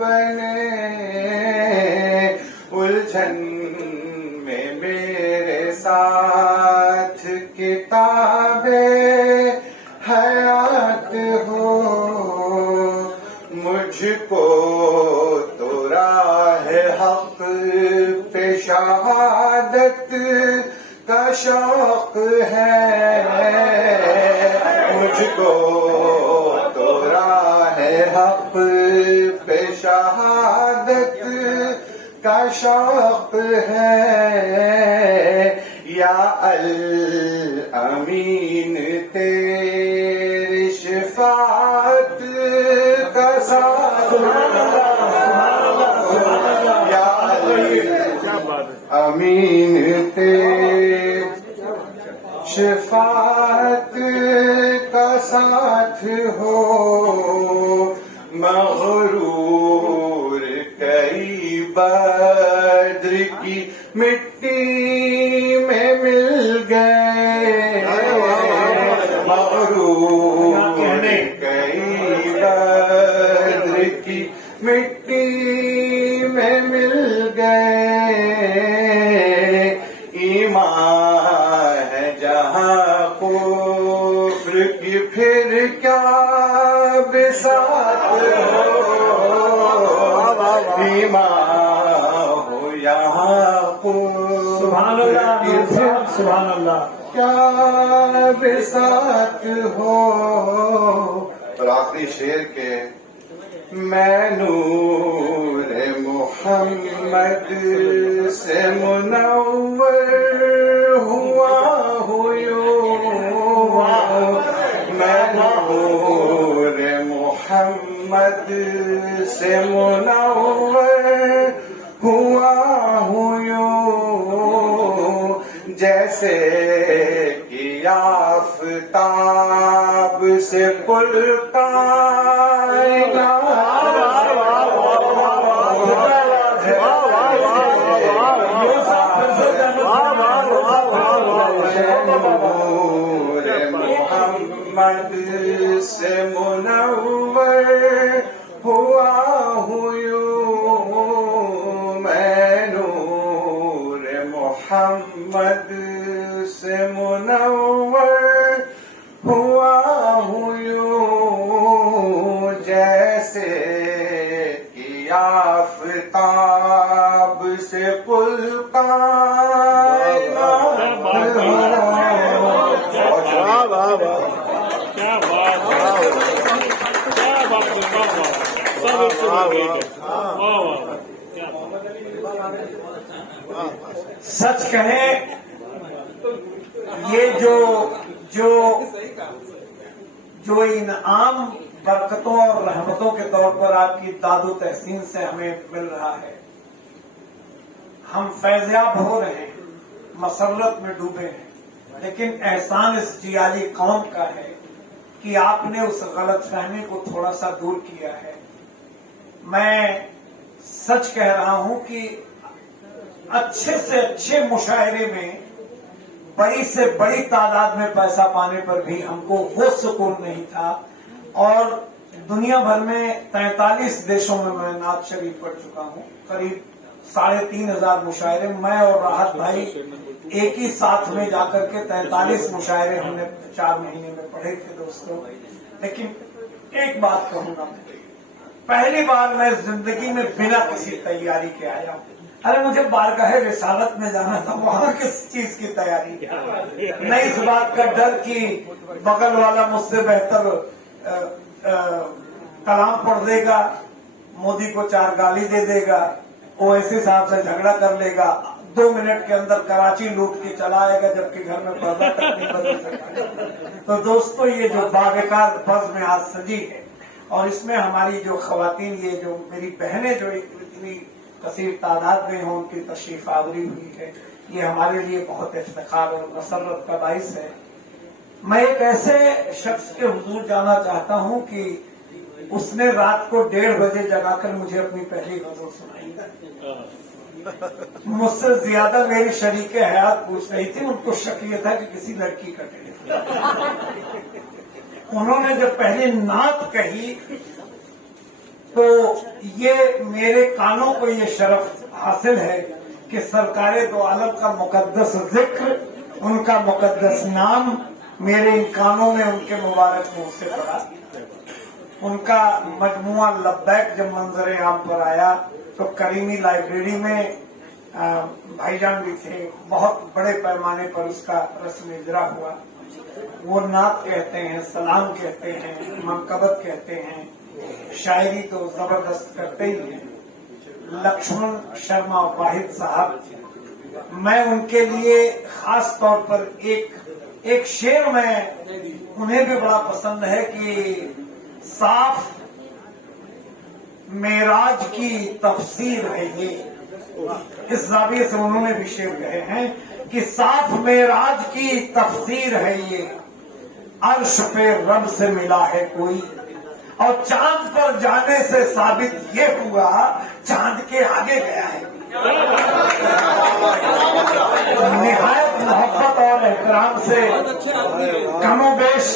बने, उलझन में मेरे साथ किताबे हयात हो, मुझको तो राह हक पे शहादत का शौक है, मुझको तो राह हक पे शहादत का शौक है, या अल अमीन तेरी शिफात का साथ, या अल अमीन तेरी शिफात का साथ हो, मगरूर कई बद्र की मिट्टी में मिल गए, मगरूर कई बद्र की मिट्टी में मिल गए, ईमान है जहाँ कुफ्र की फिर क्या बिसात हो, ईमान हो यहाँ सुभान अल्लाह, सुभान अल्लाह। क्या बिसात हो। और आखिरी शेर के मैं नूर मोहम्मद से मुनव्वर हुआ मैं नूर मोहम्मद से मुनव्वर हुआ जैसे कि आफताब से कुल मोहम्मद से मुनव्वर हुआ मैं नूर मोहम्मद से मुनव्वर हुआ जैसे कि आफताब से कुल सच कहें ये जो इनाम बरकतों और रहमतों के तौर पर आपकी दादो तहसीन से हमें मिल रहा है, हम फैज़याब हो रहे हैं, मसरत में डूबे हैं, लेकिन एहसान इस जियाली कौम का है कि आपने उस गलत फहमी को थोड़ा सा दूर किया है। मैं सच कह रहा हूं कि अच्छे से अच्छे मुशायरे में बड़ी से बड़ी तादाद में पैसा पाने पर भी हमको वो सुकून नहीं था। और दुनिया भर में 43 देशों में मैं नात शरीफ पढ़ चुका हूं, करीब 3,500 मुशायरे मैं और राहत भाई एक ही साथ में जाकर के 43 मुशायरे हमने 4 महीने में पढ़े थे दोस्तों। लेकिन एक बात कहूंगा, पहली बार मैं जिंदगी में बिना किसी तैयारी के आया। अरे मुझे बारगाह रिसालत में जाना था, वहाँ किस चीज की तैयारी, नहीं इस बात का डर कि बगल वाला मुझसे बेहतर कलाम पढ़ देगा, मोदी को 4 गाली दे देगा, वो ऐसे हिसाब से झगड़ा कर लेगा, 2 मिनट के अंदर कराची लूट के चला आएगा, जबकि घर में पर्दा तक नहीं बदल सकता। तो दोस्तों, ये जो बागकार फर्ज में आज सजी है, और इसमें हमारी जो खवातीन, ये जो मेरी बहनें जो इतनी कसीर तादाद में हों, उनकी तशरीफ आवरी हुई है, ये हमारे लिए बहुत इफ्तिखार और मसरत का बाइस है। मैं एक ऐसे शख्स के हुजूर जाना चाहता हूं कि उसने रात को 1:30 बजे जगाकर मुझे अपनी पहली गजल सुनाई। मुझसे ज्यादा मेरी शरीके हयात पूछ रही थी, उनको शक ये था कि किसी लड़की का टेलीफोन। उन्होंने जब पहली नात कही तो ये मेरे कानों को ये शरफ हासिल है कि सरकारे दो आलम का मुकद्दस जिक्र, उनका मुकद्दस नाम मेरे इन कानों में उनके मुबारक मुंह से पड़ा। उनका मजमुआ लब्बैक जब मंजर आम पर आया तो करीमी लाइब्रेरी में भाईजान भी थे, बहुत बड़े पैमाने पर उसका रस्म इजरा हुआ। वो नात कहते हैं, सलाम कहते हैं, मनकबत कहते हैं, शायरी तो जबरदस्त करते ही हैं। लक्ष्मण शर्मा वाहिद साहब, मैं उनके लिए खास तौर पर एक शेर में उन्हें भी बड़ा पसंद है कि साफ मेराज की तफसीर है ये। इस जाविये से उन्होंने भी शेर कहे हैं कि साफ मेराज की तफसीर है ये, अर्श पे रब से मिला है कोई, और चांद पर जाने से साबित ये हुआ चांद के आगे गया है। निहायत मोहब्बत और एहतराम से कमोबेश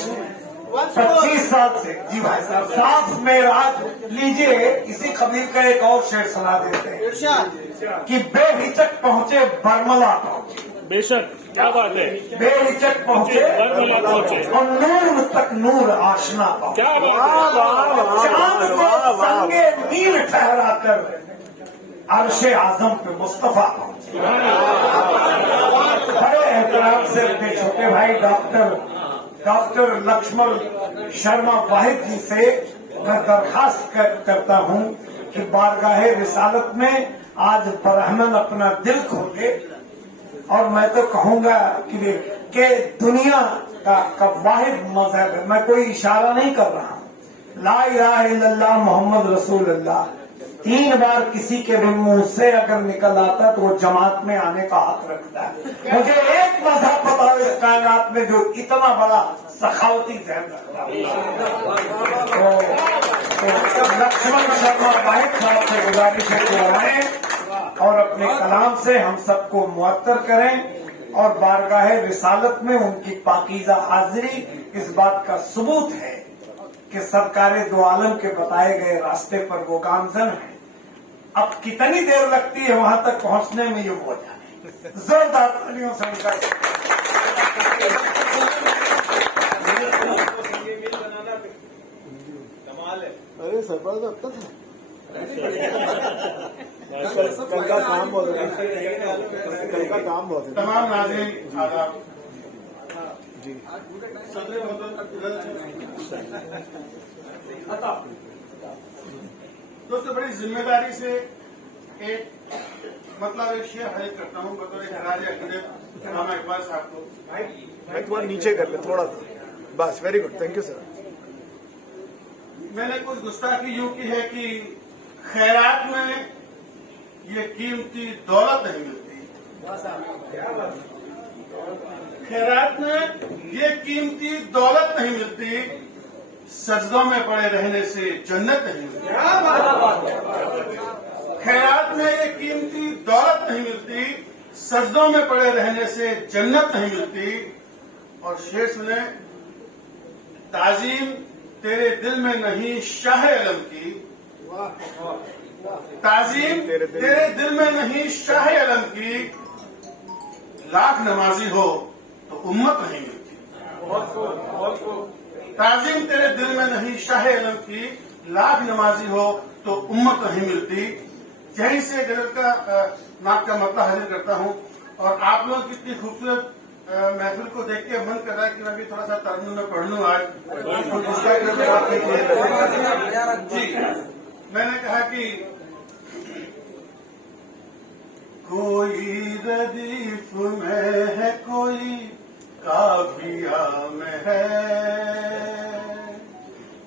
25 साल से, जी भाई साहब, साफ मेराज लीजिए। इसी कबील का एक और शेर सुना देते हैं कि बेहिचक पहुंचे बरमला पहुंचे, बेशक, क्या बात है, बेहिचक पहुंचे और नूर तक नूर आशना पहुंचे, चांद को संगे मील ठहराकर अर्शे आजम पे मुस्तफा पहुंचे। बड़े एहतराम से अपने छोटे भाई डॉक्टर लक्ष्मण शर्मा वाहिद जी से मैं दरखास्त करता हूं कि बारगाह रिसालत में आज बरहमन अपना दिल खोले, और मैं तो कहूंगा कि दुनिया का वाहिद मजहब है। मैं कोई इशारा नहीं कर रहा हूं, ला इलाहा इल्लल्लाह मोहम्मद रसूलुल्लाह 3 बार किसी के भी मुंह से अगर निकल आता तो वो जमात में आने का हक रखता है। मुझे एक मजहब बताओ इस कायनात में जो इतना बड़ा सखावती जहन रखता है। तो लक्ष्मण शर्मा वाहिद साहब से गुजारिश है कि आए और अपने कलाम से हम सबको मुअत्तर करें, और बारगाह रिसालत में उनकी पाकीज़ा हाजिरी इस बात का सबूत है कि सरकारे दो आलम के बताए गए रास्ते पर वो गामजन है। अब कितनी देर लगती है वहां तक पहुंचने में, ये वो जाने। जोरदार तालियों से उनका अरे सरपंच अब तक कल का काम बहुत है, कल का काम बहुत है। तमाम नाज़रीन आदाब। जी दोस्तों, बड़ी जिम्मेदारी से एक शेर हाजिर करता हूँ बतौर खराज अकीदत इमाम इकबाल साहब को। मैं तुम्हारा नीचे कर ले थोड़ा सा, बस। Very good, thank you sir. मैंने कुछ गुस्ताखी यूं की है कि खैरात में ये कीमती दौलत नहीं मिलती, खैरात में ये कीमती दौलत नहीं मिलती, सजदों में पड़े रहने से जन्नत नहीं मिलती। खैरात में ये कीमती दौलत नहीं मिलती, सजदों में पड़े रहने से जन्नत नहीं मिलती। और शेर सुने, ताजीम तेरे दिल में नहीं शाह आलम की, ताजीम तेरे दिल में नहीं शाह आलम की, लाख नमाजी हो तो उम्मत नहीं मिलती। ताजीम तेरे दिल में नहीं शाह आलम की, लाख नमाजी हो तो उम्मत नहीं मिलती। यहीं से गजल का नात का मतला हाजिर करता हूँ। और आप लोग कितनी खूबसूरत महफिल को देख के मन कर रहा है कि मैं भी थोड़ा सा तरन्नुम में पढ़ लूँ आज। तो इसका जी मैंने कहा कि कोई रदीफ में है, कोई काफिया में है,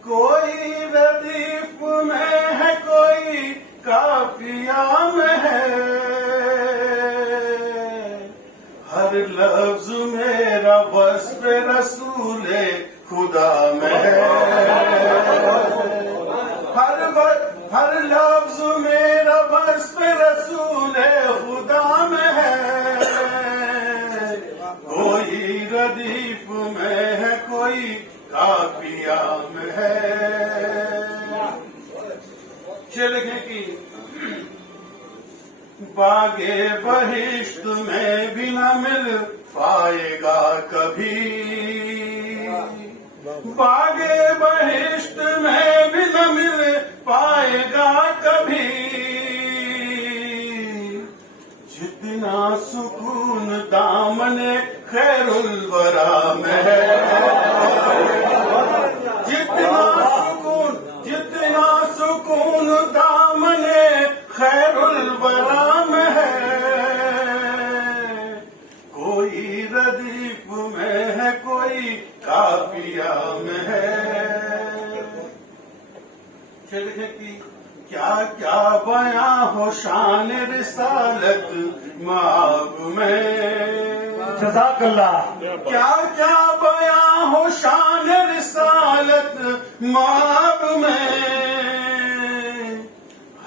कोई रदीफ में है, कोई काफिया में है, हर लफ्ज मेरा वस्फ रसूले खुदा में है, हर लफ्ज मेरा वस्फ रसूले खुदा में है, कोई रदीफ में है, कोई काफिया में है। लिखें कि बागे बहिश्त में भी न मिल पाएगा कभी, बागे बहिश्त में भी न मिल पाएगा कभी, जितना सुकून दामने खैरुल वरा में है, जितना सुकून दामने खैरुल वरा में है, कोई रदीफ में है, कोई काफिया में है। लिखे कि क्या क्या बयां हो शान रिसालत माब में, जज़ाकल्लाह। क्या क्या बयां हो शान रिसालत माब में,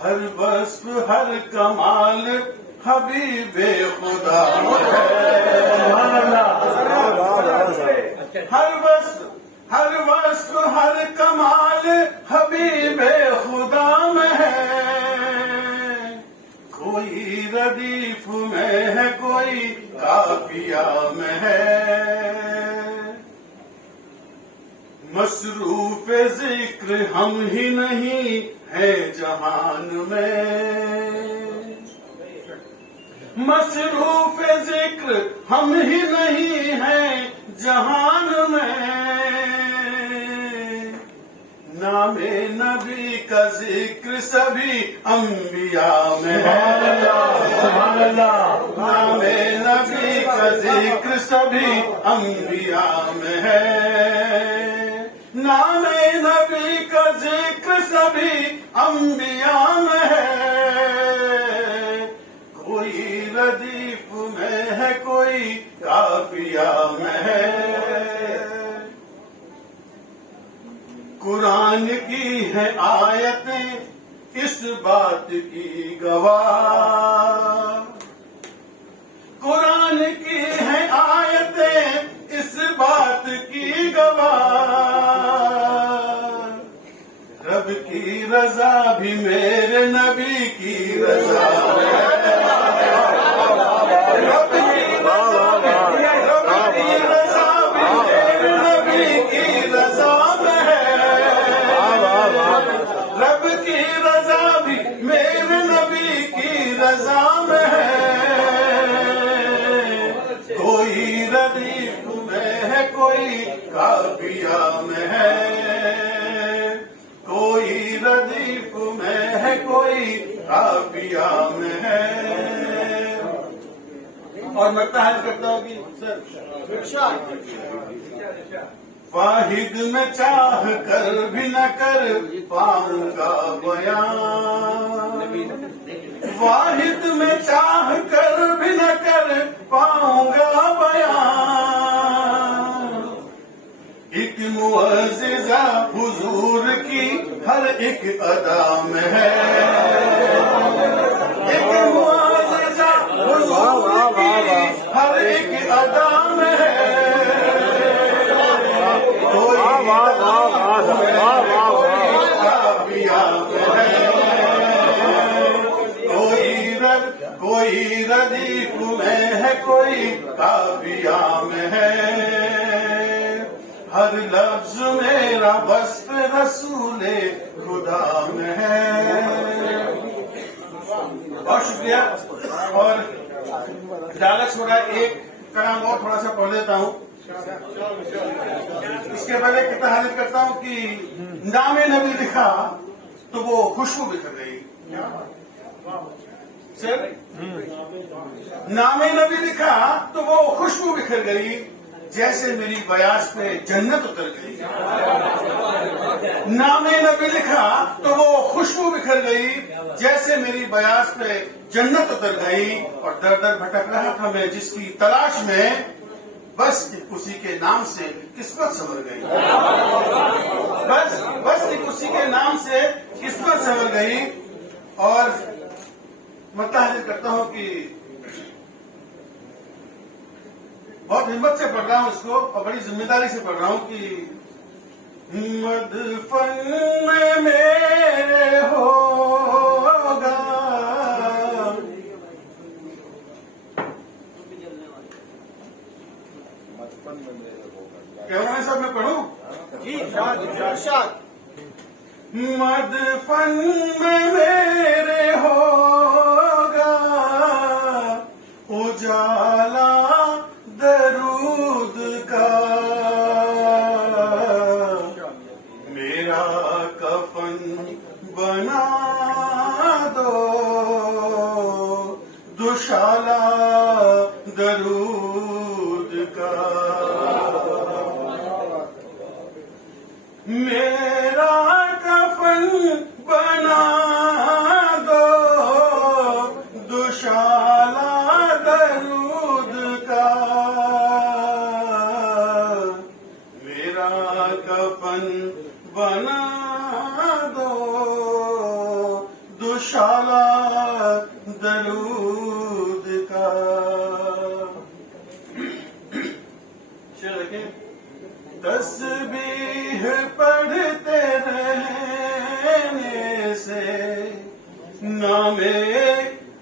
हर वस्फ हर कमाल हबीबे खुदा है, हर वस्फ हर कमाल हबीबे खुदा में है, कोई रदीफ में है, कोई काफिया में है, मसरूफ जिक्र हम ही नहीं है जहान में, मसरूफ जिक्र हम ही नहीं है जहान में, नामे नबी का जिक्र सभी अंबिया में है, नामे नबी का जिक्र सभी अंबिया में है, नामे नबी का जिक्र सभी अंबिया में है, कोई रदीफ में है, कोई काफिया में है। कुरान की है आयतें इस बात की गवाह, कुरान की है आयतें इस बात की गवाह, रब की रजा भी मेरे नबी की रजा है, रब की रजा भी मेरे नबी की रजा में है, रब की रजा भी मेरे नबी की रजा में है, कोई रदीफ में है, कोई काफिया में है, कोई रदीफ में है, कोई काफिया में है। और मैं कहा करता हूँ कि सर वाहिद में चाह कर भी न कर पाऊंगा बयान, वाहिद में चाह कर भी न कर पाऊंगा बयान, एक मुअज़्ज़िज़ा हुजूर की हर एक अदा में है, एक मुअज़्ज़िज़ा हुजूर की हर एक अदा में है, कोई रदीफ में है, कोई काफिया में है, हर लफ्ज मेरा वस्फ रसूले खुदा में है। بہت شکریہ. اور اجازت چھوڑا ایک کلام اور تھوڑا سا پڑھ دیتا ہوں. اس کے پہلے کتنا حاضر کرتا ہوں کہ نام نبی لکھا تو وہ خوشبو بکھر گئی. نام نبی لکھا تو وہ خوشبو بکھر گئی جیسے میری بیاض پہ جنت اتر گئی. نام نبی لکھا تو وہ خوشبو بکھر گئی جیسے میری بیاض پہ جنت اتر گئی. اور در در بھٹک رہا تھا میں جس کی تلاش میں, بس اسی کے نام سے قسمت سنور گئی. بس اسی کے نام سے قسمت سنور گئی. اور متحد کرتا ہوں کہ بہت ہمت سے پڑھ رہا ہوں اس کو اور بڑی ذمہ داری سے پڑھ رہا ہوں کہ مدفن میں میرے ہوگا کیمرہ مین صاحب میں پڑھوں؟ مدفن میں میرے ہوگا اجالا درود کا, میرا کفن بنا دو دوشالہ درود کا. میرا کفن بنا دو دوشالہ درود کا, میرا کفن بنا دو دوشالہ درود کا. شعر دیکھیں. تسبیح پڑھتے رہنے سے نام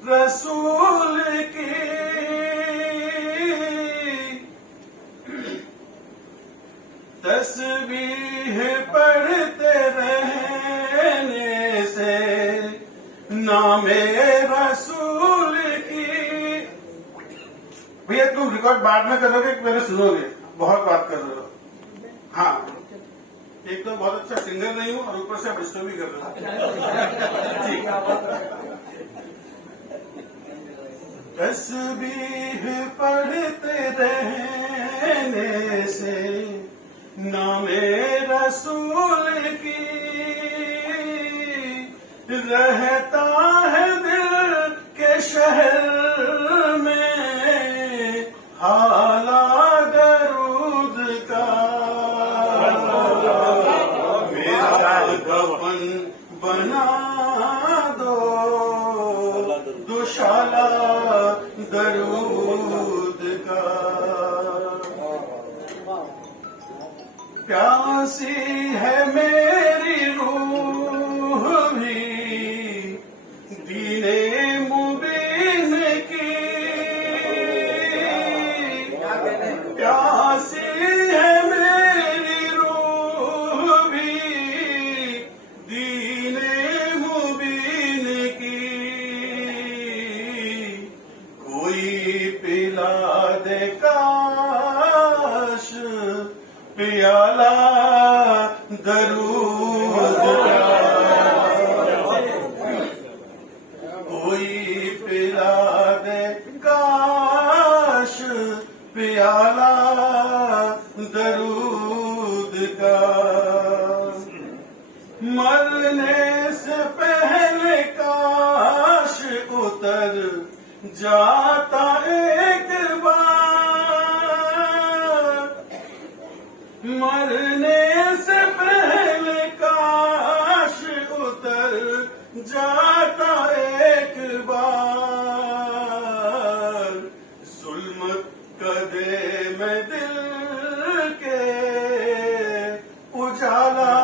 رسول کی, تسبیح پڑھتے رہنے سے نام رسول کی. بھیا تم ریکارڈ بعد میں کرو گے کہ پہلے سنو گے؟ بہت بات کر رہے ہو. ہاں, ایک تو بہت اچھا سنگر نہیں ہوں اور اوپر سے ڈسٹرب بھی کر رہے ہو. تسبیح پڑھتے رہنے سے نام رسول کی رہتا ہے دل کے شہر میں حالہ درود کا. میرا کفن بنا دو دوشالہ درود کا. پیاسی ہے میری روح بھی دین مبین کی, پیاسی ہے میری روح بھی دین مبین کی. کوئی پلا دے کاش پیالہ درود کا, کوئی پلا دے کاش پیالہ درود کا. مرنے سے پہلے کاش اتر جاتا ایک بار, مرنے سے پہلے کاش اتر جاتا ایک بار. ظلمت کدے میں دل کے اجالا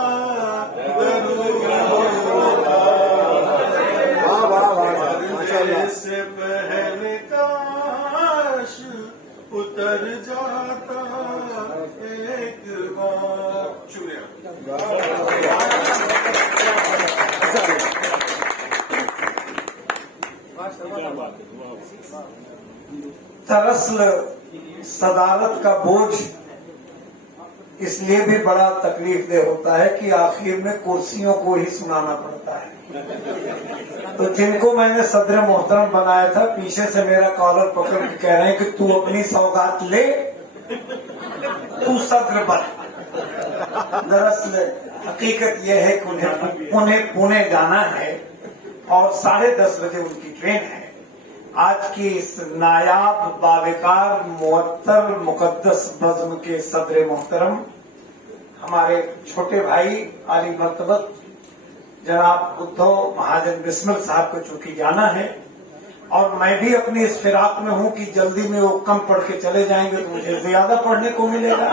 درود کا, مرنے سے پہلے کاش اتر جاتا ایک بار. شکریہ. दरअसल सदारत का बोझ इसलिए भी बड़ा तकलीफ दे होता है कि आखिर में कुर्सियों को ही सुनाना पड़ता है। तो जिनको मैंने सदर मोहतरम बनाया था, पीछे से मेरा कॉलर पकड़ के कह रहे हैं कि तू अपनी सौगात ले, तू सदर बन। दरअसल हकीकत यह है कि उन्हें पुणे जाना है और 10:30 बजे उनकी ट्रेन है। आज की इस नायाब बावेकार मुअत्तर मुकद्दस बज़्म के सदर मोहतरम हमारे छोटे भाई आली मर्तबत जनाब उद्धव महाजन बिस्मिल साहब को चूंकि जाना है और मैं भी अपनी इस फिराक में हूं कि जल्दी में वो कम पढ़ के चले जाएंगे तो मुझे ज्यादा पढ़ने को मिलेगा।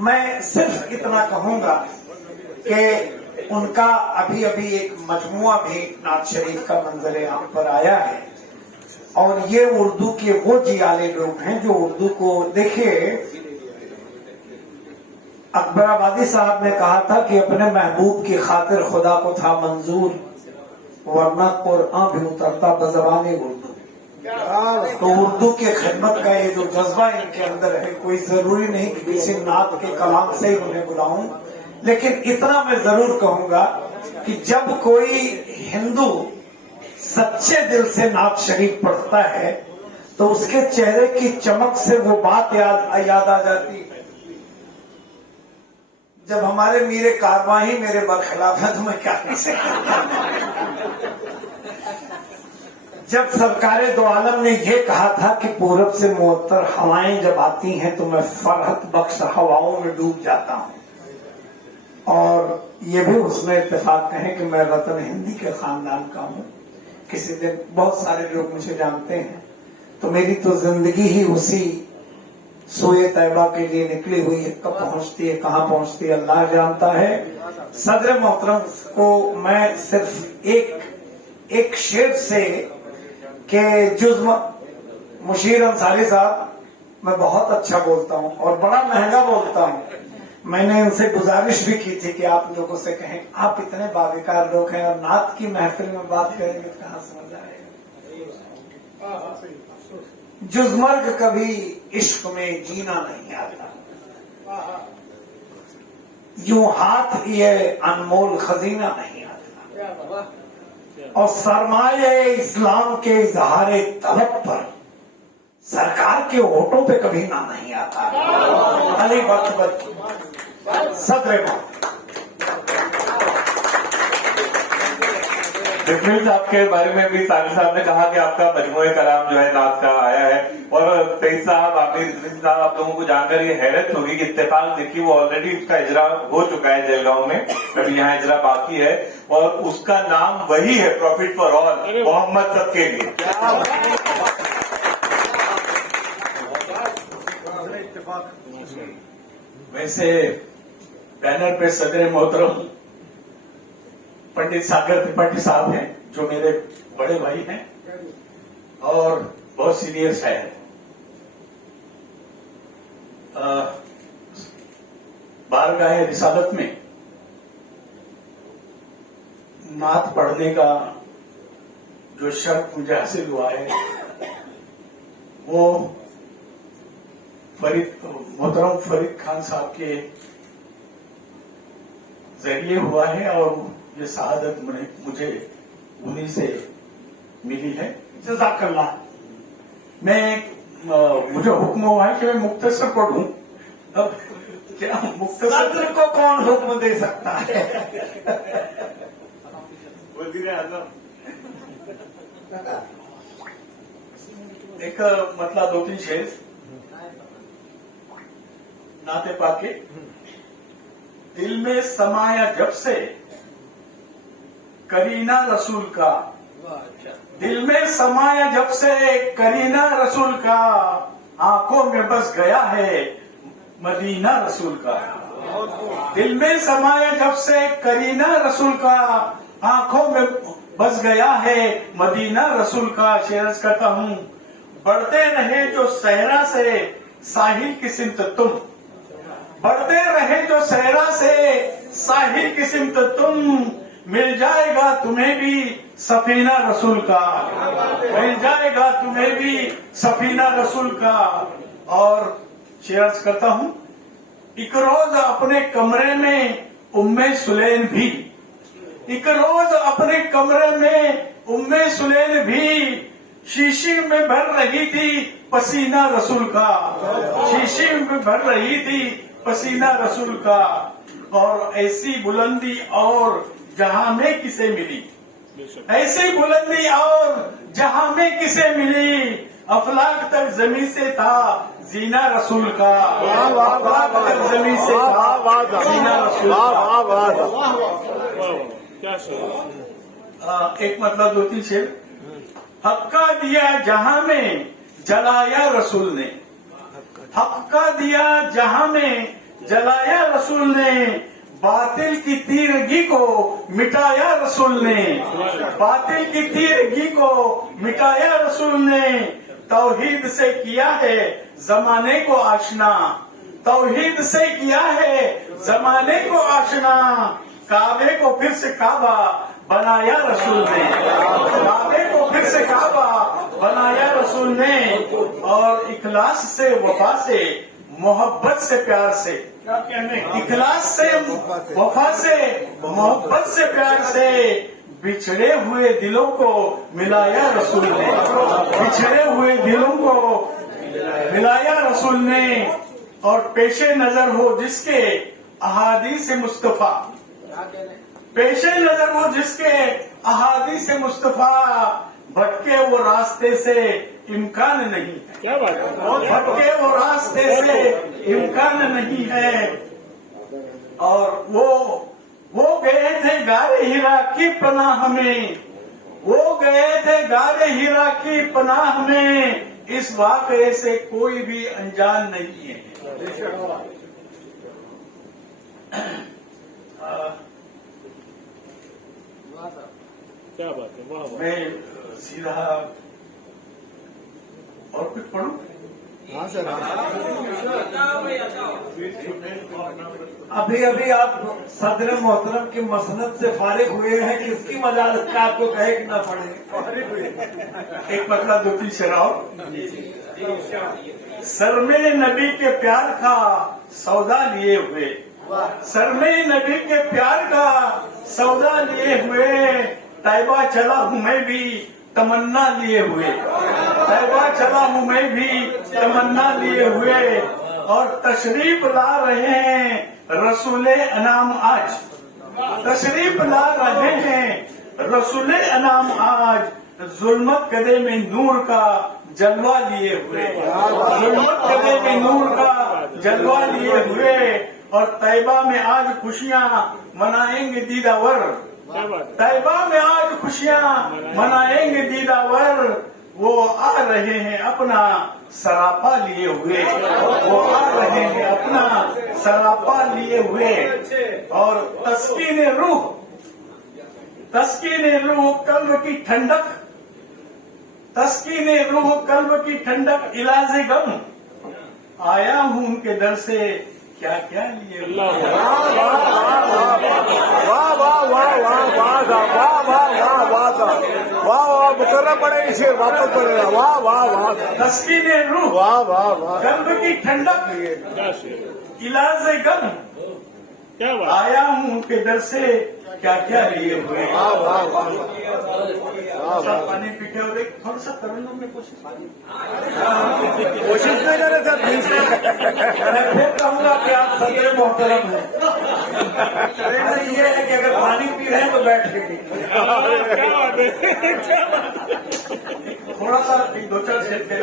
मैं सिर्फ इतना कहूंगा कि उनका अभी अभी एक मजमुआ भी नात शरीफ का मंजर आम पर आया है और ये उर्दू के वो जियाले लोग हैं जो उर्दू को देखिए। अकबराबादी साहब ने कहा था कि अपने महबूब की खातिर खुदा को था मंजूर, वरना कुरान भी उतरता बज़बाने उर्दू। तो उर्दू के खिदमत का ये जो जज्बा इनके अंदर है, कोई जरूरी नहीं कि किसी नात के कलाम से ही उन्हें बुलाऊं, लेकिन इतना मैं जरूर कहूंगा कि जब कोई हिंदू सच्चे दिल से नात शरीफ पढ़ता है तो उसके चेहरे की चमक से वो बात याद आ जाती है। जब हमारे मीरे कारवां ही मेरे बरखिलाफ है तो मैं क्या कर सकता। जब सरकारे दो आलम ने यह कहा था कि पूरब से मुअत्तर हवाएं जब आती हैं तो मैं फरहत बख्श हवाओं में डूब जाता हूं, और ये भी उसमें इत्तेफाक कहें कि मैं वतन हिंदी के खानदान का हूं। किसी दिन बहुत सारे लोग मुझे जानते हैं, तो मेरी तो जिंदगी ही उसी सोए तैबा के लिए निकली हुई है। कब पहुंचती है, कहां पहुंचती है, अल्लाह जानता है। सदर मोहतरम को मैं सिर्फ एक शेर से के जुज़्म मुशीर अंसारी साहब, मैं बहुत अच्छा बोलता हूं और बड़ा महंगा बोलता हूं। मैंने इनसे गुजारिश भी की थी कि आप लोगों से कहें, आप इतने बाविकार लोग हैं और नात की महफिल में बात करेंगे तो कहां समझ आएगा। जुज़मर्ग कभी इश्क में जीना नहीं आता, यूं हाथ ये अनमोल खजीना नहीं आता, और सरमाए इस्लाम के इजहारे तलब पर सरकार के वोटों पे कभी ना नहीं आता। अली वक्त सदर बिस्मिल साहब के बारे में भी साजिद साहब ने कहा कि आपका मजमूए कलाम जो है नात का आया है, और तेईस साहब आप लोगों को जानकर ये हैरत होगी कि इत्तेफाक देखिए वो ऑलरेडी उसका इजरा हो चुका है जलगांव में, अभी यहाँ इजरा बाकी है, और उसका नाम वही है प्रॉफिट फॉर ऑल, मोहम्मद सबके लिए। वैसे बैनर पे सदर मोहतरम पंडित सागर त्रिपाठी साहब हैं, जो मेरे बड़े भाई हैं और बहुत सीनियर शायर। बारगाह रिसालत में नात पढ़ने का जो शर्फ मुझे हासिल हुआ है वो मोहतरम फरीद खान साहब के जरिए हुआ है, और ये शहादत मुझे उन्हीं से मिली है। जज़ाकल्लाह। मुझे हुक्म हुआ है कि मैं मुख्तसर पढ़ूं। अब क्या मुख्तसर को कौन हुक्म दे सकता है। वज़ीर आज़म एक मतलब 2-3 शेर नाते पाके। दिल में समाया जब से करीना रसूल का, दिल में समाया जब से करीना रसूल का, आंखों में बस गया है मदीना रसूल का। दिल में समाया जब से करीना रसूल का, आंखों में बस गया है मदीना रसूल का। शेर करता हूं, बढ़ते रहे जो सहरा से साहिल की सिमत तुम, बढ़ते रहे जो सहरा से साहिल की सिमत तुम, मिल जाएगा तुम्हें भी सफीना रसूल का, मिल जाएगा तुम्हें भी सफीना रसूल का। और शेयर करता हूँ, एक रोज अपने कमरे में उम्मे सुलैन भी, एक रोज अपने कमरे में उम्मे सुलैन भी शीशी में भर रही थी पसीना रसूल का, शीशी में भर रही थी पसीना रसूल का। और ऐसी बुलंदी और जहां में किसे मिली, ऐसी बुलंदी और जहां में किसे मिली, अफलाक तक जमीन से था जीना रसूल का, अफलाक तक जमीन से था जीना रसूल का। एक मतलब 2-3 शेर। हक का दिया जहां में जलाया रसूल ने, हक का दिया जहां में जलाया रसूल ने, बातिल की तीरगी को मिटाया रसूल ने, बातिल की तीरगी को मिटाया रसूल ने। तौहीद से किया है जमाने को आशना, तौहीद से किया है जमाने को आशना। काबे को फिर से काबा बनाया रसूल ने, काबे को फिर से काबा बनाया रसूल ने। और इखलास से वफा से मोहब्बत से प्यार से, इखलास से वफा से मोहब्बत से प्यार से बिछड़े हुए दिलों को मिलाया रसूल ने, बिछड़े हुए दिलों को मिलाया रसूल ने। और पेशे नजर हो जिसके अहादीस मुस्तफा, पेशे नजर हो जिसके अहादीस मुस्तफा, भटके वो रास्ते से इम्कान नहीं है, क्या बात है, भटके वो रास्ते से इम्कान नहीं है। और वो गए थे गारे हीरा की पनाह में, वो गए थे गारे हीरा की पनाह में, इस वाकये से कोई भी अनजान नहीं है। क्या बात है, वाह वाह। मैं सीधा और कुछ पढ़ूं? हाँ सर, अभी अभी आप सदर मोहतरम की मसनद से फारिग हुए हैं, किसकी मजालत का आपको कहे कि ना पढ़े। एक मतलब 2-3 शेर और। सर में नबी के प्यार का सौदा लिए हुए, सर में नबी के प्यार का सौदा लिए हुए, तैबा चला हूँ मैं भी तमन्ना लिए हुए, तैबा चला हूँ मैं भी तमन्ना लिए हुए। और तशरीफ ला रहे हैं रसूले अनाम आज, तशरीफ ला रहे हैं रसूले अनाम आज, जुल्मत कदे में नूर का जलवा लिए हुए, जुल्मत कदे में नूर का जलवा लिए हुए। और तैबा में आज खुशियां मनाएंगे दीदावर, तैबा में आज खुशियां मनाएंगे दीदावर। वो आ रहे हैं अपना सरापा लिए हुए, वो आ रहे हैं अपना सरापा लिए हुए। और तस्कीन रूह, तस्कीन रूह कल्ब की ठंडक, तस्कीन रूह कल्ब की ठंडक, इलाज गम, आया हूँ उनके दर से क्या क्या लिए। वाह वाह वाह वाह वाह वाह वाह वाह वाह, मुकर्रा पड़ेगी शेर, वापस पड़ेगा, वाह वाह वाह। तस्कीन रूह, वाह वाह वाह, कल्ब की ठंडक, इलाज गम, क्या बात, आया हूँ उनके दर से क्या क्या लिए हुए। वाह वाह वाह, पानी पीटे और एक थोड़ा सा तरन्नुम में कोशिश नहीं करे सर, मैं फिर कहूंगा कि आप सदर मोहतरम हैं। ये है कि अगर पानी पी रहे हैं तो बैठ के पी, क्या बात है, क्या बात है। थोड़ा सा 2-4 शेर के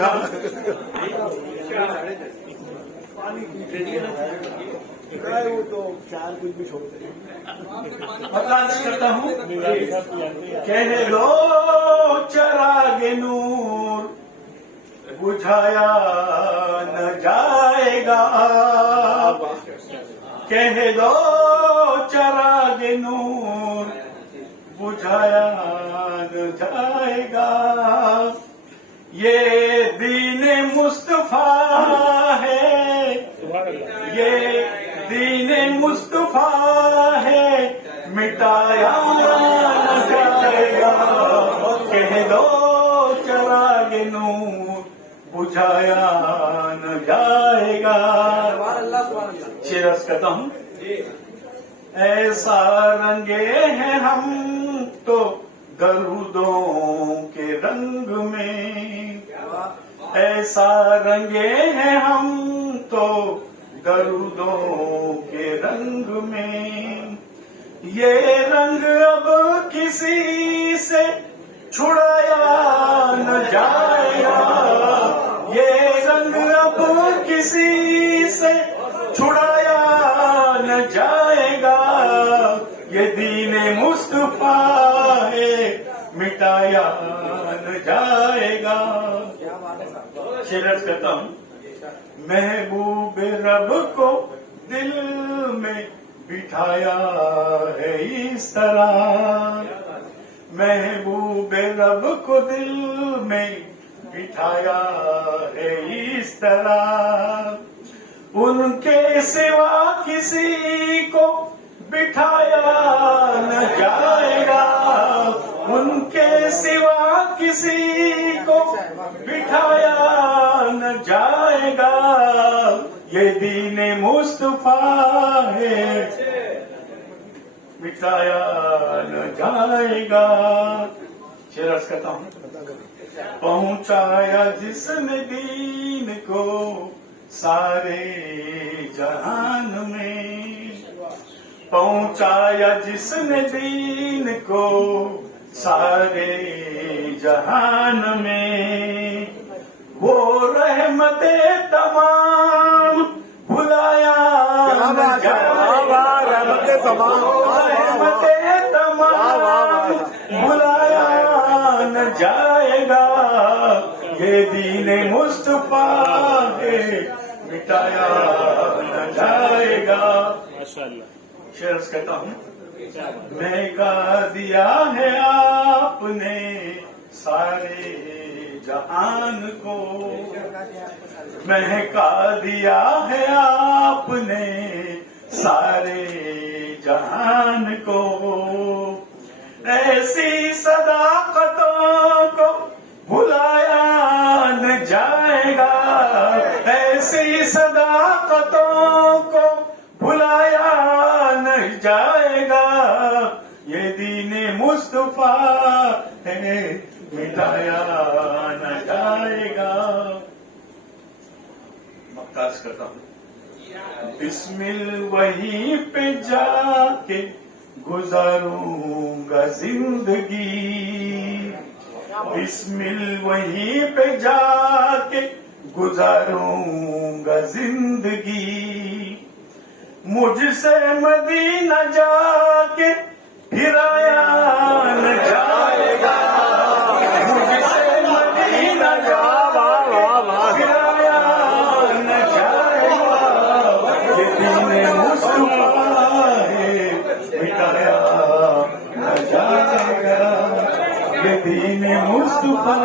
पानी पीजिए। वो तो चार कुछ भी छोड़ते हैं। बर्दाश्त करता हूँ। कह लो चरागे नूर बुझाया न जाएगा, कह दो चरागे नूर बुझाया न जाएगा। ये दीन मुस्तफा है, ये दीन मुस्तफा है, مٹایا نہ جائے گا کہہ دو چراغ نور بجھایا نہ جائے گا. شعر عرض کرتا ہوں. ایسا رنگے ہیں ہم تو درودوں کے رنگ میں, ایسا رنگے ہیں ہم تو درودوں کے رنگ میں, یہ رنگ اب کسی سے چھڑایا نہ جائے گا, یہ رنگ اب کسی سے چھڑایا نہ جائے گا, یہ دین مصطفیٰ ہے مٹایا نہ جائے گا. شعر کرتا ہوں. محبوب رب کو دل میں بٹھایا ہے اس طرح, محبوب رب کو دل میں بٹھایا ہے اس طرح, ان کے سوا کسی کو بٹھایا نہ جائے گا, ان کے سوا کسی کو بٹھایا نہ جائے گا, یہ دین مصطفیٰ ہے مٹایا نہ جائے گا. شعر عرض کرتا ہوں. پہنچایا جس نے دین کو سارے جہان میں, پہنچایا جس نے دین کو سارے جہان میں, وہ رحمت تمام بھلایا نہ جائے گا, رحمت تمام بھلایا نہ جائے گا, یہ دین مصطفیٰ ہے مٹایا نہ جائے گا. شعر کہتا ہوں. مہکا دیا ہے آپ نے سارے جہان کو, مہکا دیا ہے آپ نے سارے جہان کو, ایسی صداقتوں کو بھلایا نہ جائے گا, ایسی صداقتوں کو بھلایا نہ جائے گا, یہ دین مصطفیٰ ہے مٹایا نہ جائے گا. مقتاز کرتا ہوں. بسمل وہیں پہ جا کے گزاروں گا زندگی, بسمل وہیں پہ جا کے گزاروں گا زندگی, مجھ سے مدینہ جا کے پھرایا نہ جائے گا, مجھ سے مدینہ جا پھرایا نہ جائے گا, یہ دین مصطفیٰ ہے مٹایا نہ جائے گا, یہ دین مصطفیٰ.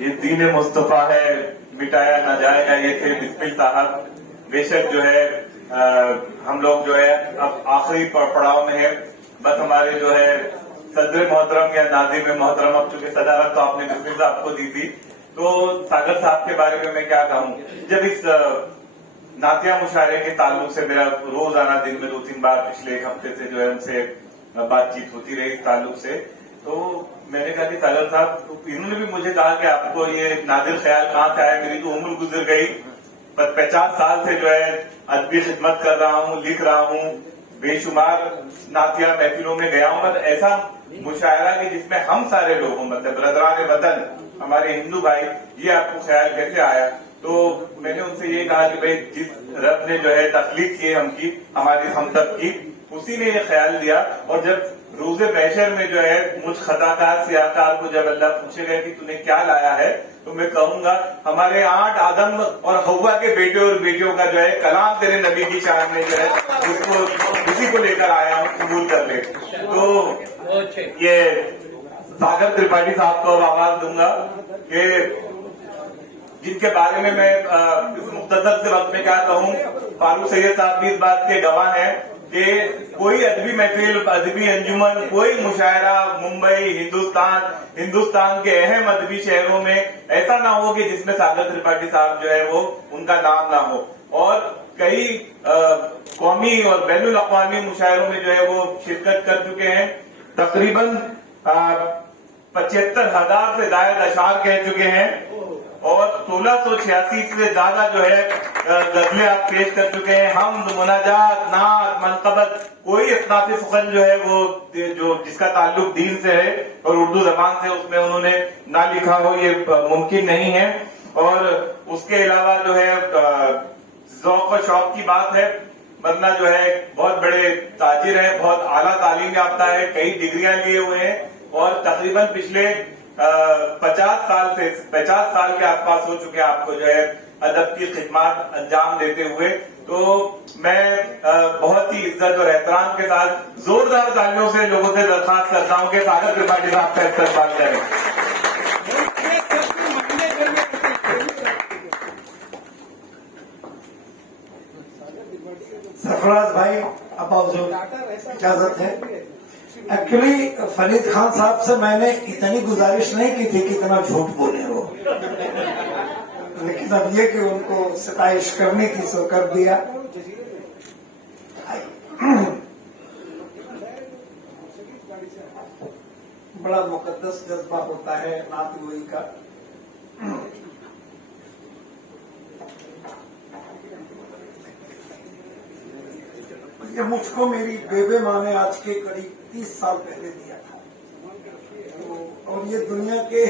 یہ دین مصطفیٰ ہے مٹایا نہ جائے گا. یہ تھے بسمل صاحب. بے شک جو ہے ہم لوگ جو ہے اب آخری پڑاؤ میں ہے. بس ہمارے جو ہے صدر محترم یا ناظم محترم, اب چونکہ صدارت تو آپ نے بسمل صاحب کو دی تھی, تو ساگر صاحب کے بارے میں کیا کہوں. جب اس نعتیہ مشاعرے کے تعلق سے میرا روزانہ دن میں 2-3 بار پچھلے ایک ہفتے سے جو ہے ان سے بات چیت ہوتی رہی اس تعلق سے, تو میں نے کہا کہ ساگر صاحب, انہوں نے بھی مجھے کہا کہ آپ کو یہ نادر خیال کہاں سے آیا. میری تو عمر گزر گئی, 50 سال سے جو ہے ادبی خدمت کر رہا ہوں, لکھ رہا ہوں, بے شمار نعتیہ محفلوں میں گیا ہوں, مطلب ایسا مشاعرہ کہ جس میں ہم سارے لوگ ہوں, مطلب برادران وطن ہمارے ہندو بھائی, یہ آپ کو خیال کیسے آیا. تو میں نے ان سے یہ کہا کہ بھائی جس رب نے جو ہے تخلیق کی ہم کی, ہماری ہم سب کی, اسی نے یہ خیال دیا. اور جب روز محشر میں جو ہے مجھ خطاکار سیاہکار کو جب اللہ پوچھے گا کہ تو نے کیا لایا ہے, تو میں کہوں گا ہمارے 8 آدم اور حوا کے بیٹے اور بیٹیوں کا جو ہے کلام تیرے نبی کی شان میں جو ہے اس کو اسی کو لے کر آیا ہوں, قبول کر لے. تو یہ ساگر ترپاٹھی صاحب کو اب آواز دوں گا کہ جن کے بارے میں اس مختصر سے وقت میں کیا کہوں. فاروق سید صاحب بھی اس بات کے گواہ ہیں کہ کوئی ادبی محفل، ادبی انجمن، کوئی مشاعرہ ممبئی، ہندوستان کے اہم ادبی شہروں میں ایسا نہ ہو کہ جس میں ساگر ترپاٹھی صاحب جو ہے وہ ان کا نام نہ ہو. اور کئی قومی اور بین الاقوامی مشاعروں میں جو ہے وہ شرکت کر چکے ہیں. تقریباً 75,000 سے زائد اشعار کہہ چکے ہیں اور 1686 سے زیادہ جو ہے غزلیں آپ پیش کر چکے ہیں. حمد، مناجات، نعت، منقبت، کوئی اصناف سخن جو ہے وہ جس کا تعلق دین سے ہے اور اردو زبان سے اس میں انہوں نے نہ لکھا ہو، یہ ممکن نہیں ہے. اور اس کے علاوہ جو ہے ذوق و شوق کی بات ہے، ورنہ جو ہے بہت بڑے تاجر ہیں، بہت اعلیٰ تعلیم یافتہ ہے، کئی ڈگریاں لیے ہوئے ہیں اور تقریباً پچھلے 50 سال کے آس پاس ہو چکے آپ کو جو ہے ادب کی خدمات انجام دیتے ہوئے. تو میں بہت ہی عزت اور احترام کے ساتھ زوردار تالیوں سے لوگوں سے درخواست کرتا ہوں کہ ساگر ترپاٹھی صاحب کا استقبال کریں. سرفراز بھائی اب اجازت ہے. ایکچولی فرید خان صاحب سے میں نے اتنی گزارش نہیں کی تھی کہ اتنا جھوٹ بولے وہ، لیکن اب یہ کہ ان کو ستائش کرنی تھی سو کر دیا. بڑا مقدس جذبہ ہوتا ہے نعت گوئی کا. یہ مجھ کو میری بیوے ماں نے آج کے قریب 30 سال پہلے دیا تھا، اور یہ دنیا کے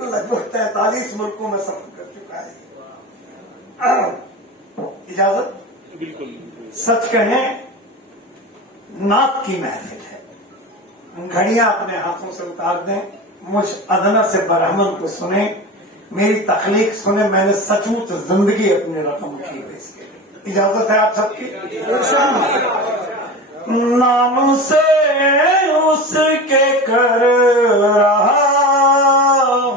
لگ بھگ 43 ملکوں میں سفر کر چکا ہے. اجازت؟ بالکل. سچ کہیں نعت کی محفل ہے. گھڑیاں اپنے ہاتھوں سے اتار دیں، مجھ ادنا سے برہمن کو سنیں، میری تخلیق سنیں. میں نے سچ مچ زندگی اپنی رقم کی ہے اس کے لیے. اجازت ہے آپ سب کی؟ نام سے اس کے کر رہا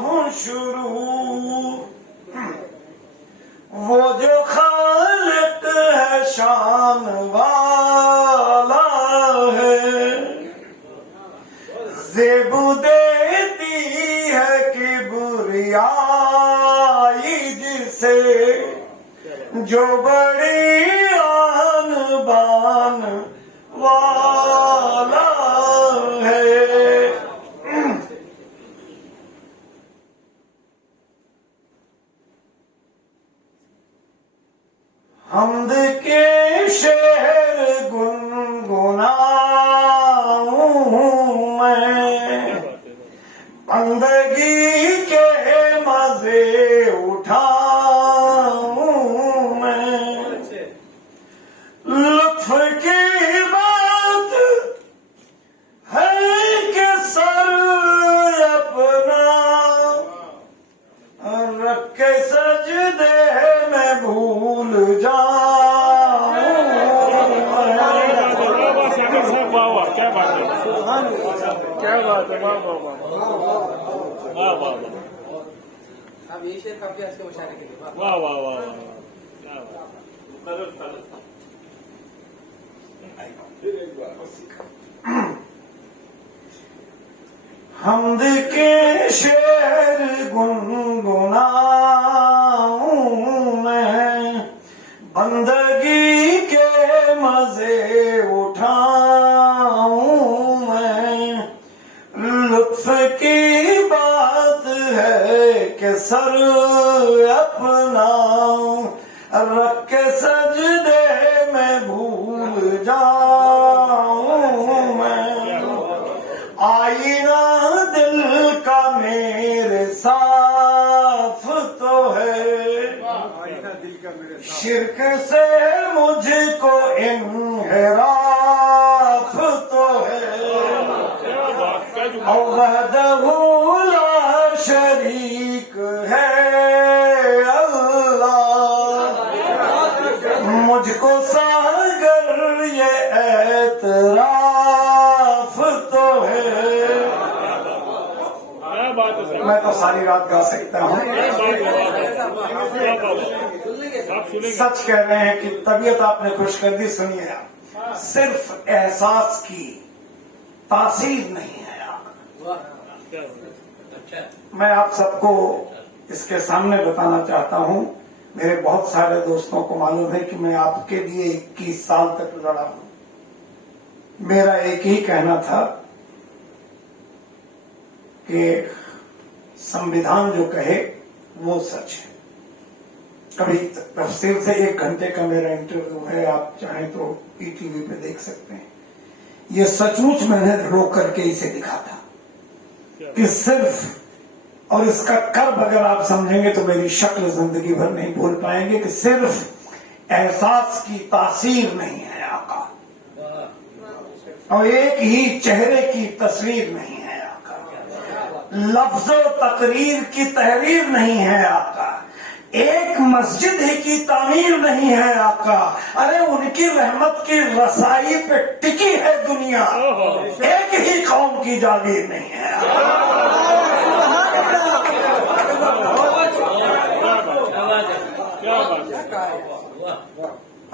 ہوں شروع، وہ جو خالق ہے شان والا ہے، زیب دیتی ہے کبریائی جسے، جو بڑی آن بان والا ہے. حمد کے شعر گنگناؤں میں، بندگی کے مزے اٹھاؤں میں، لطف کی بات ہے کہ سر اپنا رکھ کے سجدے میں بھول جاؤں. کیا بات ہے، کیا بات ہے، واہ واہ واہ واہ واہ. اب یہ شعر کافی اس کے مشاعرے کے لیے. واہ واہ واہ. حمد کے شعر گنگناؤں میں، بندگی کے مزے اٹھاؤں میں، لطف کی بات ہے کہ سر اپنا رکھ کے سجدے میں بھول جاؤں میں. آئینہ دل کا میرے صاف تو ہے، شرک سے مجھ کو انحراف تو ہے. وحدہ لا شریک ہے اللہ، مجھ کو ساگر یہ اعتراف تو ہے. کیا بات ہے. میں تو सारी रात गा सकता हूँ। सच कह रहे हैं कि तबीयत आपने खुश कर दी। सुनिए आप, सिर्फ एहसास की तासीर नहीं है आप। मैं आप सबको इसके सामने बताना चाहता हूँ, मेरे बहुत सारे दोस्तों को मालूम है कि मैं आपके लिए 21 साल तक लड़ा हूँ। मेरा एक ही कहना था कि संविधान जो कहे वो सच है। कभी तफसील से 1 घंटे का मेरा इंटरव्यू है, आप चाहें तो ईटीवी पे देख सकते हैं। ये सचमुच मैंने रोक करके इसे लिखा था कि सिर्फ, और इसका कर्ब अगर आप समझेंगे तो मेरी शक्ल जिंदगी भर नहीं भूल पाएंगे, कि सिर्फ एहसास की तासीर नहीं है आका, और एक ही चेहरे की तस्वीर नहीं है आका, लफ्जो तकरीर की तहरीर नहीं है आका, एक मस्जिद ही की तामीर नहीं है आका। अरे उनकी रहमत की रसाई पे टिकी है दुनिया, एक ही कौम की जागीर नहीं है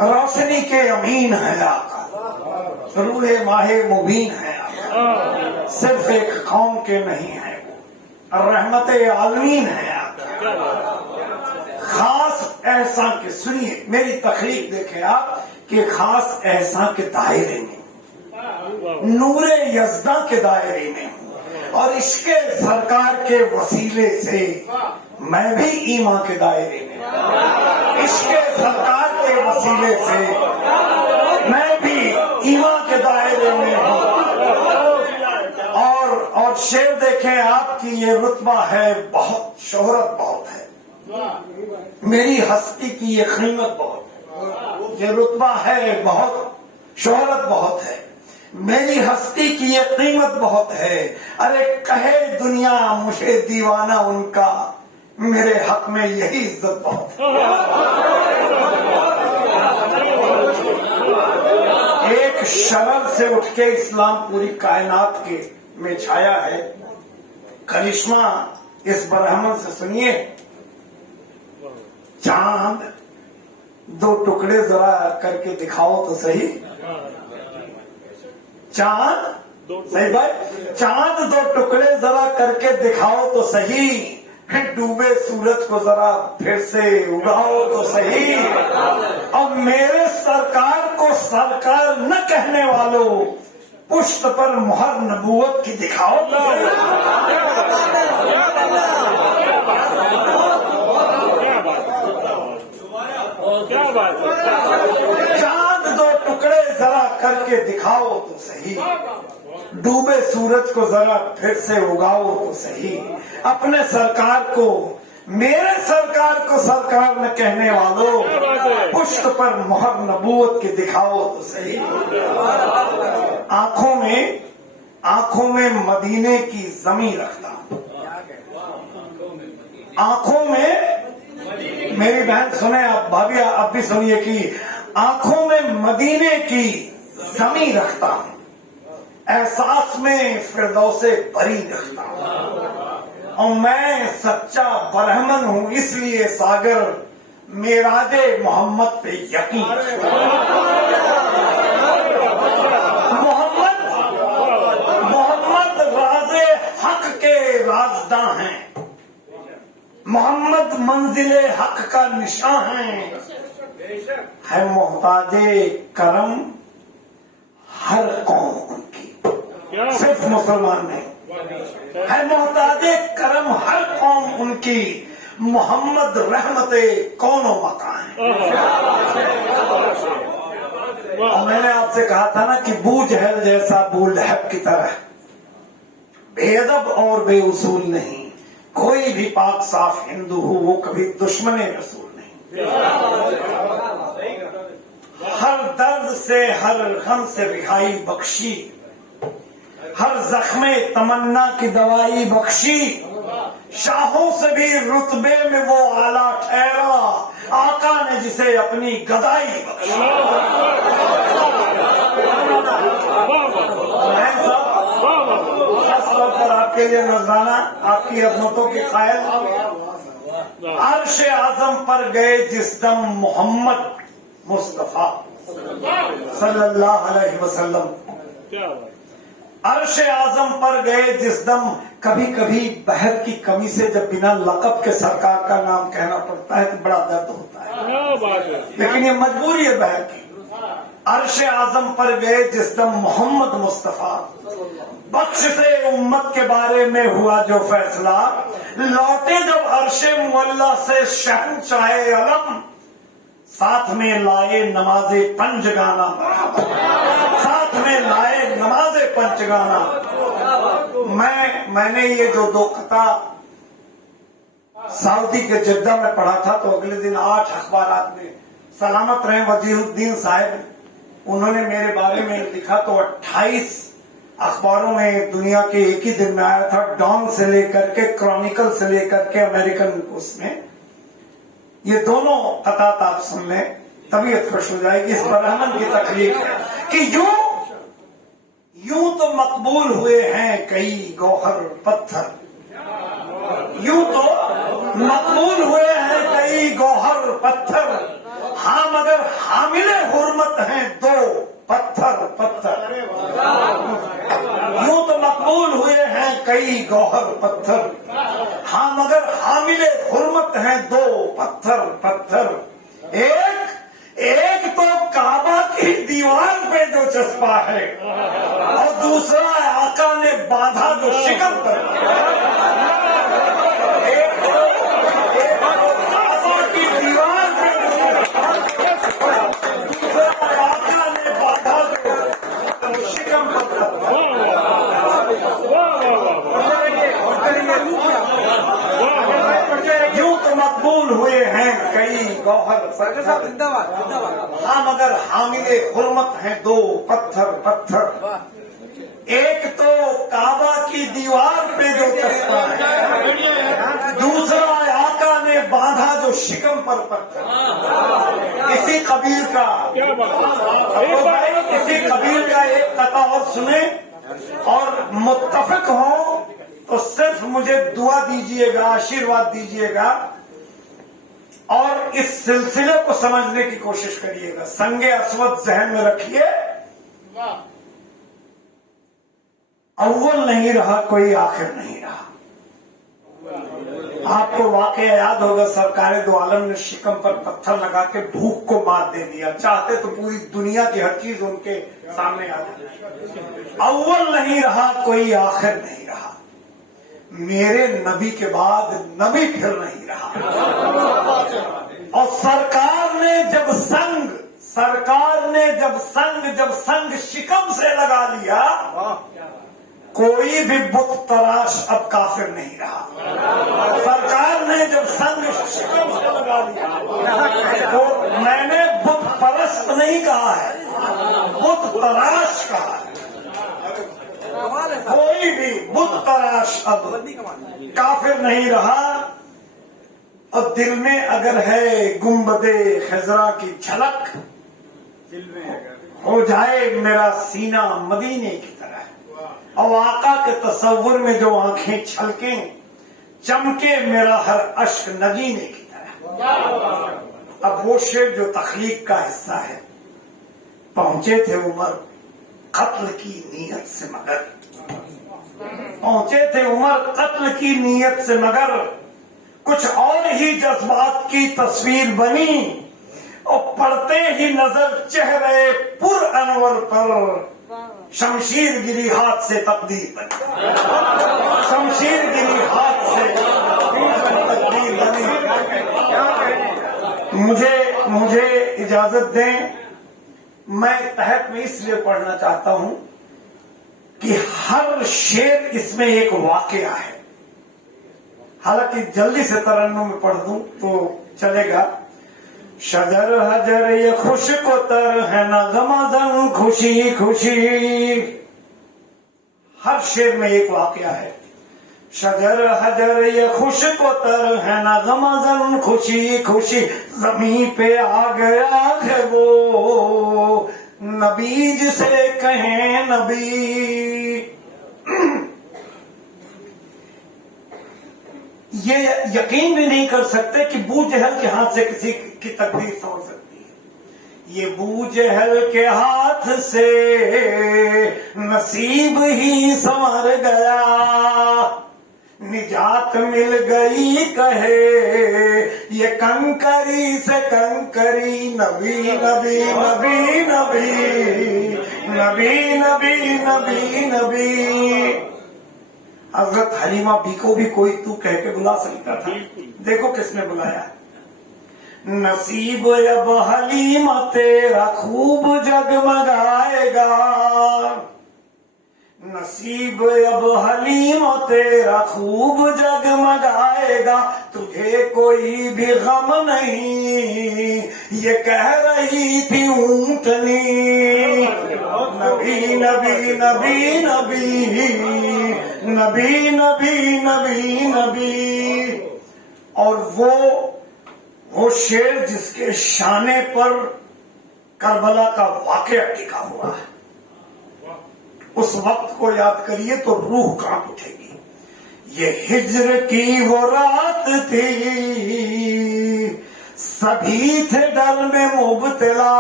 रोशनी के अमीन है आका, रूहे माहे मुबीन है आका, सिर्फ एक कौम के नहीं है वो, रहमत आलमीन है आका। खास एहसान के, सुनिए मेरी तखलीक देखें आप, कि खास एहसान के दायरे में, नूरे यज़दा के दायरे में, और इसके सरकार के वसीले से मैं भी ईमान के दायरे में, इसके सरकार के वसीले से मैं भी ईमान के दायरे में हूँ। और शेर देखें आपकी, ये रुतबा है बहुत, शोहरत बहुत है, मेरी हस्ती की ये कीमत बहुत है। ये रुतबा है बहुत, शोहरत बहुत है, मेरी हस्ती की ये कीमत बहुत है। अरे कहे दुनिया मुझे दीवाना उनका, मेरे हक में यही इज्जत बहुत है। एक शरर से उठ के इस्लाम पूरी कायनात के में छाया है। करिश्मा इस ब्राह्मण से सुनिए, चांद 2 टुकड़े जरा करके दिखाओ तो सही। चांद, सही भाई, चांद 2 टुकड़े जरा करके दिखाओ तो सही, फिर डूबे सूरज को जरा फिर से उगाओ तो सही। अब मेरे सरकार को सरकार न कहने वालों, पुष्ट पर मुहर नबूवत की दिखाओ तो क्या बात है। चांद 2 टुकड़े जरा करके दिखाओ तो सही, डूबे सूरज को जरा फिर से उगाओ तो सही। अपने सरकार को, मेरे सरकार को सरकार न कहने वालों, पुष्ट पर मुहर नबूवत की दिखाओ तो सही। आंखों में मदीने की जमी रखता हूं, आंखों में, मेरी बहन सुने आप, भाभी आप भी सुनिए, कि आंखों में मदीने की जमी रखता हूं, एहसास में फिरदौसे बरी रखता हूं, और मैं सच्चा ब्राह्मण हूं, इसलिए सागर मेराजे मोहम्मद पे यकीन। मोहम्मद राजे हक के राजदां हैं, मोहम्मद मंजिले हक का निशान है मोहताजे करम हर कौम उनकी, सिर्फ मुसलमान नहीं है मोहताजे करम हर कौम उनकी, मोहम्मद रहमते कौनो मकान है। और मैंने आपसे कहा था ना कि बू जहल जैसा बू लहब की तरह बेअदब और बेउसूल नहीं, कोई भी पाक साफ हिंदू हो वो कभी दुश्मने रसूल नहीं। हर दर्द से, हर गम से रिहाई बख्शी, हर जख्मे तमन्ना की दवाई बख्शी, शाहों से भी रुतबे में वो आला ठहरा, आका ने जिसे अपनी गदाई बख्शी। खास तौर पर आपके लिए नजराना, आपकी अजमतों के कायल। अर्श आजम पर गए जिस दम मोहम्मद मुस्तफा सल्लल्लाहु अलैहि वसल्लम, अर्श आजम पर गए जिस दम। कभी कभी बहर की कमी से जब बिना लक़ब के सरकार का नाम कहना पड़ता है तो बड़ा दर्द होता है, लेकिन ये मजबूरी है बहर की। अर्श आजम पर गए जिस दम मोहम्मद मुस्तफा, बख्श से उम्मत के बारे में हुआ जो फैसला। लौटे जब अर्शे मुअल्ला से शहंशाहे अलम, साथ में लाए नमाजे पंचगाना, साथ में लाए नमाजे पंचगाना। मैंने ये जो 2 खता सऊदी के जद्दा में पढ़ा था, तो अगले दिन 8 अखबारात में, सलामत रहे वजीहुद्दीन साहब, उन्होंने मेरे बारे में लिखा, तो 28 अखबारों में दुनिया के एक ही दिन में आया था। डॉन से लेकर के, क्रॉनिकल से लेकर के अमेरिकन, उसमें ये दोनों खतात आप सुन लें, तबीयत खुश हो जाएगी। इस बरहमन की तकलीफ है कि यूं तो मकबूल हुए हैं कई गौहर पत्थर, यूं तो मकबूल हुए हैं कई गौहर पत्थर, हाँ मगर हामिले हुर्मत हैं 2 पत्थर पत्थर। यूं तो मकबूल हुए हैं कई गौहर पत्थर, हाँ मगर हामिले हुर्मत हैं 2 पत्थर पत्थर। एक तो काबा की दीवार पे जो चस्पा है, और दूसरा आका ने बांधा जो शिकम पर। एक काबा की दीवार पे दूसरा आका ने बांधा जो शिकम पर। यूं तो मकबूल हुए हैं कई गौहर, हाँ मगर हामिले हुर्मत हैं 2 पत्थर पत्थर। एक तो काबा की दीवार पे जो चस्पा है, दूसरा आका ने बांधा जो शिकम पर पत्थर। इसी कबील का एक कथा और सुने, और मुत्तफिक हो तो सिर्फ मुझे दुआ दीजिएगा, आशीर्वाद दीजिएगा, और इस सिलसिले को समझने की कोशिश करिएगा। संगे अस्वद जहन में रखिए, अव्वल नहीं रहा कोई आखिर नहीं रहा। आपको वाकया याद होगा, सरकारे दो आलम ने शिकम पर पत्थर लगा के भूख को मात दे दिया। चाहते तो पूरी दुनिया की हर चीज उनके सामने आ जाए। अव्वल नहीं रहा कोई आखिर नहीं रहा, मेरे नबी के बाद नबी फिर नहीं रहा। और सरकार ने जब संग शिकम से लगा लिया, कोई भी बुत तराश अब काफिर नहीं रहा। सरकार ने जब संग शिकम से लगा लिया, तो मैंने बुत परस्त नहीं कहा है, बुत तराश कहा है। कोई भी बुत तराश अब काफिर नहीं रहा। और दिल में अगर है गुंबदे खिजरा की झलक, हो जाए मेरा सीना मदीने की तरह, और आका के तस्वुर में जो आंखें छलके, चमके मेरा हर अश्क नगीने की तरह। अब वो शेर जो तख्लीक का हिस्सा है, पहुंचे थे उमर कत्ल की नीयत से मगर, पहुंचे थे उमर कत्ल की नीयत से मगर, कुछ और ही जज्बात की तस्वीर बनी, और पड़ते ही नजर चेहरे पुर अनवर पर, शमशीर गिरी हाथ से तकदीर बनी, शमशीर गिरी हाथ से तकदीर बनी। मुझे इजाजत दें, मैं तहत में इसलिए पढ़ना चाहता हूं कि हर शेर इसमें एक वाकया है। हालांकि जल्दी से तरन्नुम में पढ़ दूं तो चलेगा। शजर हजर ये खुश को तर है ना गमाजन खुशी खुशी। हर शेर में एक वाकया है। शजर हजर ये खुश को तर है ना गमाजन खुशी खुशी। जमीन पे आ गया है वो नबी जिसे कहें नबी। یہ یقین بھی نہیں کر سکتے کہ ابو جہل کے ہاتھ سے کسی کی تقدیر سنور سکتی ہے. یہ ابو جہل کے ہاتھ سے نصیب ہی سنور گیا, نجات مل گئی کہے یہ کنکری سے کنکری, نبی نبی نبی نبی نبی نبی نبی نبی. حضرت حلیمہ بی کو بھی کوئی تو کہہ کے بلا سکتا تھا, دیکھو کس نے بلایا. نصیب اب حلیمہ تیرا خوب جگمگائے گا, نصیب اب حلیمہ تیرا خوب جگمگائے گا, تجھے کوئی بھی غم نہیں یہ کہہ رہی تھی اونٹنی. نبی نبی نبی نبی نبی نبی نبی نبی. اور وہ شیر جس کے شانے پر کربلا کا واقعہ ٹکا ہوا ہے, اس وقت کو یاد کریے تو روح کانپ اٹھے گی. یہ ہجر کی وہ رات تھی سبھی تھے ڈر میں مبتلا,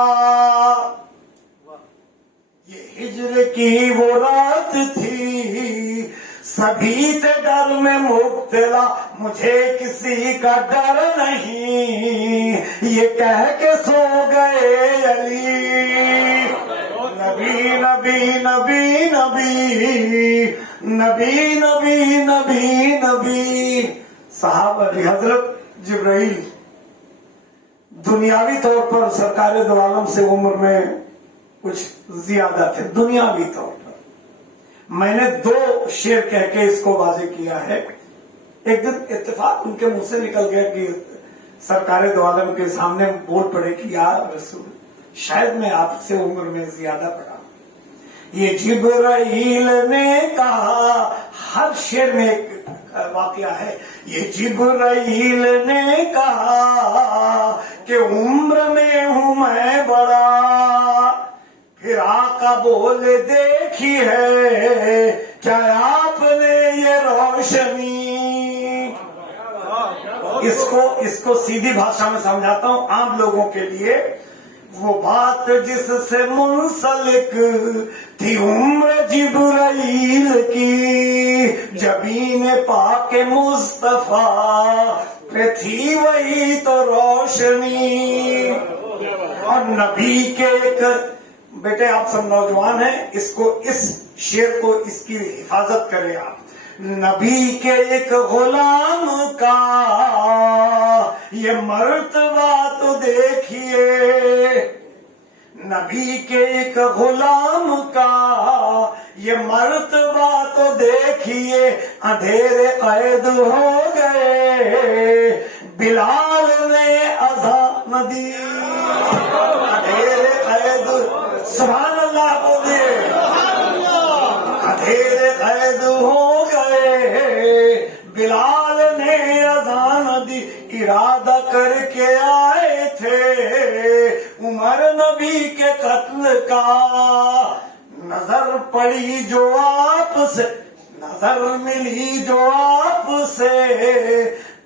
یہ ہجر کی وہ رات تھی سبھی تھے ڈر میں مبتلا, مجھے کسی کا ڈر نہیں یہ کہہ کے سو گئے علی. نبی نبی نبی نبی نبی نبی نبی نبی. صحابہ بھی حضرت جبرائیل دنیاوی طور پر سرکار دو عالم سے عمر میں کچھ زیادہ تھے دنیاوی طور پر. میں نے 2 شعر کہہ کے اس کو واضح کیا ہے. ایک دن اتفاق ان کے منہ سے نکل گیا کہ سرکار دو عالم کے سامنے بول پڑے کہ یا رسول, شاید میں آپ سے عمر میں زیادہ پڑا. یہ جبرائیل نے کہا, ہر شعر میں ایک واقعہ ہے. یہ جبرائیل نے کہا کہ عمر میں ہوں میں بڑا, پھر آقا بولے دیکھی ہے کیا آپ نے یہ روشنی. اس کو سیدھی بھاشا میں سمجھاتا ہوں عام لوگوں کے لیے. وہ بات جس سے منسلک تھی عمر جبرائیل کی, جبین پاک مصطفیٰ پہ تھی وہی تو روشنی. اور نبی کے ایک بیٹے, آپ سب نوجوان ہیں, اس شعر کو اس کی حفاظت کریں آپ. نبی کے ایک غلام کا یہ مرتبہ تو دیکھیے, نبی کے ایک غلام کا یہ مرتبہ تو دیکھیے. اندھیرے قید ہو گئے بلال نے اذان دی, اندھیرے قید, سبحان اللہ بولیے, اندھیرے قید ہو گئے بلال نے اذان دی. ارادہ کر کے آئے تھے عمر نبی کے قتل کا, نظر پڑی جو آپ سے, نظر ملی جو آپ سے,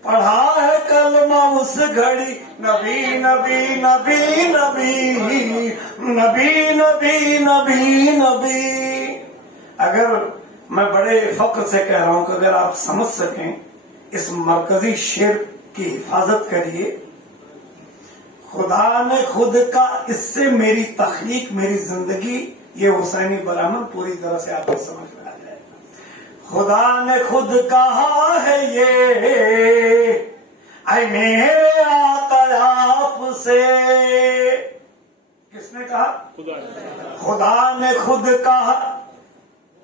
پڑھا ہے کلمہ اس گھڑی. نبی نبی نبی نبی نبی نبی نبی نبی. اگر میں بڑے فخر سے کہہ رہا ہوں کہ اگر آپ سمجھ سکیں اس مرکزی شعر کی حفاظت کریے. خدا نے خود کا, اس سے میری تخلیق, میری زندگی, یہ حسینی برامن پوری طرح سے آپ کو سمجھ میں آ جائے گا. خدا نے خود کہا ہے یہ اے میرے آقا آپ سے. کس نے کہا؟ خدا نے خود کہا.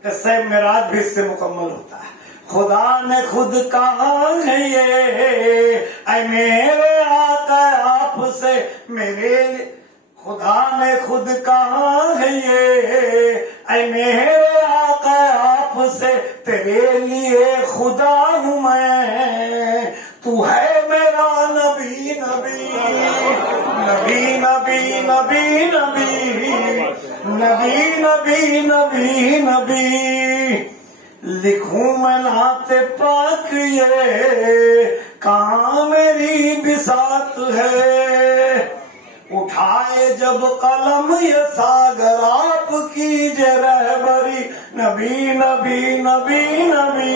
قصہ معراج بھی اس سے مکمل ہوتا ہے. خدا نے خود کہا ہے یہ اے میرے آقا آپ سے, میرے خدا نے خود کہا ہے یہ اے میرے آقا آپ سے, تیرے لیے خدا ہوں میں, تو ہے میرا نبی نبی نبی نبی نبی نبی نبی نبی نبی نبی. لکھوں میں نعت پاک یہ کہاں میری بساط ہے، اٹھائے جب قلم یہ ساگر آپ کیجئے رہبری، نبی نبی نبی نبی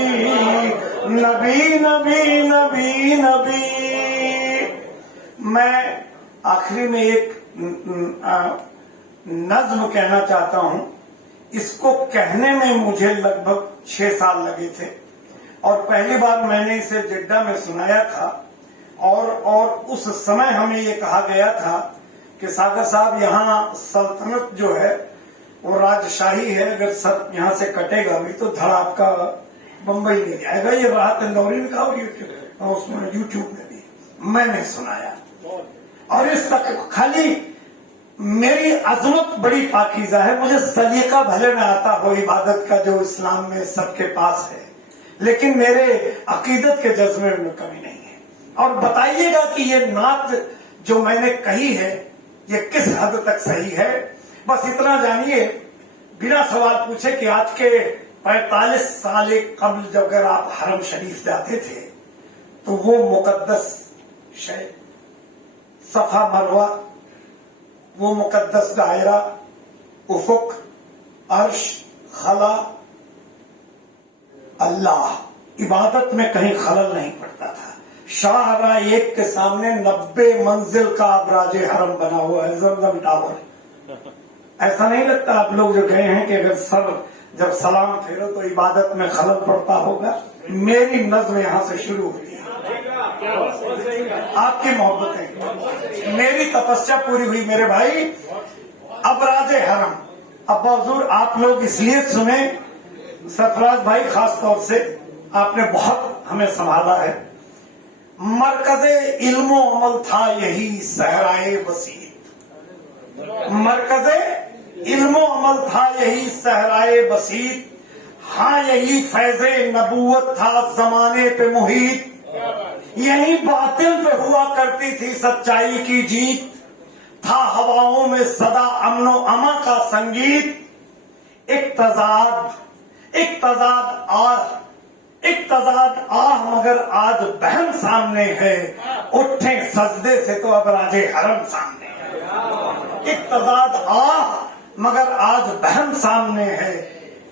نبی نبی نبی نبی۔ میں آخری میں ایک نظم کہنا چاہتا ہوں، اس کو کہنے میں مجھے لگ بھگ 6 سال لگے تھے، اور پہلی بار میں نے اسے جدہ میں سنایا تھا، اور اس سمے ہمیں یہ کہا گیا تھا کہ ساگر صاحب یہاں سلطنت جو ہے وہ راجشاہی ہے، اگر سب یہاں سے کٹے گا بھی تو دھڑ آپ کا بمبئی نہیں آئے گا۔ یہ راحت اندوری نے کہا اور اس میں یوٹیوب میں بھی میں نے سنایا، اور اس تک خالی میری عظمت بڑی پاکیزہ ہے، مجھے سلیقہ بھلے نہ آتا ہو عبادت کا جو اسلام میں سب کے پاس ہے، لیکن میرے عقیدت کے جذبے میں کمی نہیں ہے۔ اور بتائیے گا کہ یہ نعت جو میں نے کہی ہے یہ کس حد تک صحیح ہے۔ بس اتنا جانیے بنا سوال پوچھے کہ آج کے 45 سال قبل جب اگر آپ حرم شریف جاتے تھے تو وہ مقدس شے، صفا مروہ، وہ مقدس دائرہ، افق، عرش، خلا، اللہ، عبادت میں کہیں خلل نہیں پڑتا تھا۔ شاہراہ ایک کے سامنے 90 منزل کا ابراج حرم بنا ہوا ہے، زمزم ٹاور۔ ایسا نہیں لگتا آپ لوگ جو کہے ہیں کہ اگر سر جب سلام پھیرو تو عبادت میں خلل پڑتا ہوگا؟ میری نظم یہاں سے شروع ہوئی ہے، آپ کی محبتیں، میری تپسیا پوری ہوئی میرے بھائی۔ ابراج حرم، ابا حضور آپ لوگ اس لیے سنیں، سرفراز بھائی خاص طور سے آپ نے بہت ہمیں سنبھالا ہے۔ مرکز علم و عمل تھا یہی صحرائے بسیط، مرکز علم و عمل تھا یہی صحرائے بسیط، ہاں یہی فیض نبوت تھا زمانے پہ محیط، یہی باطل پہ ہوا کرتی تھی سچائی کی جیت، تھا ہواؤں میں صدا امن و اما کا سنگیت، اقتضاد آہ مگر آج بہم سامنے ہے، اٹھیں سجدے سے تو ابراج حرم سامنے ہے۔ اقتضاد آہ مگر آج بہم سامنے ہے،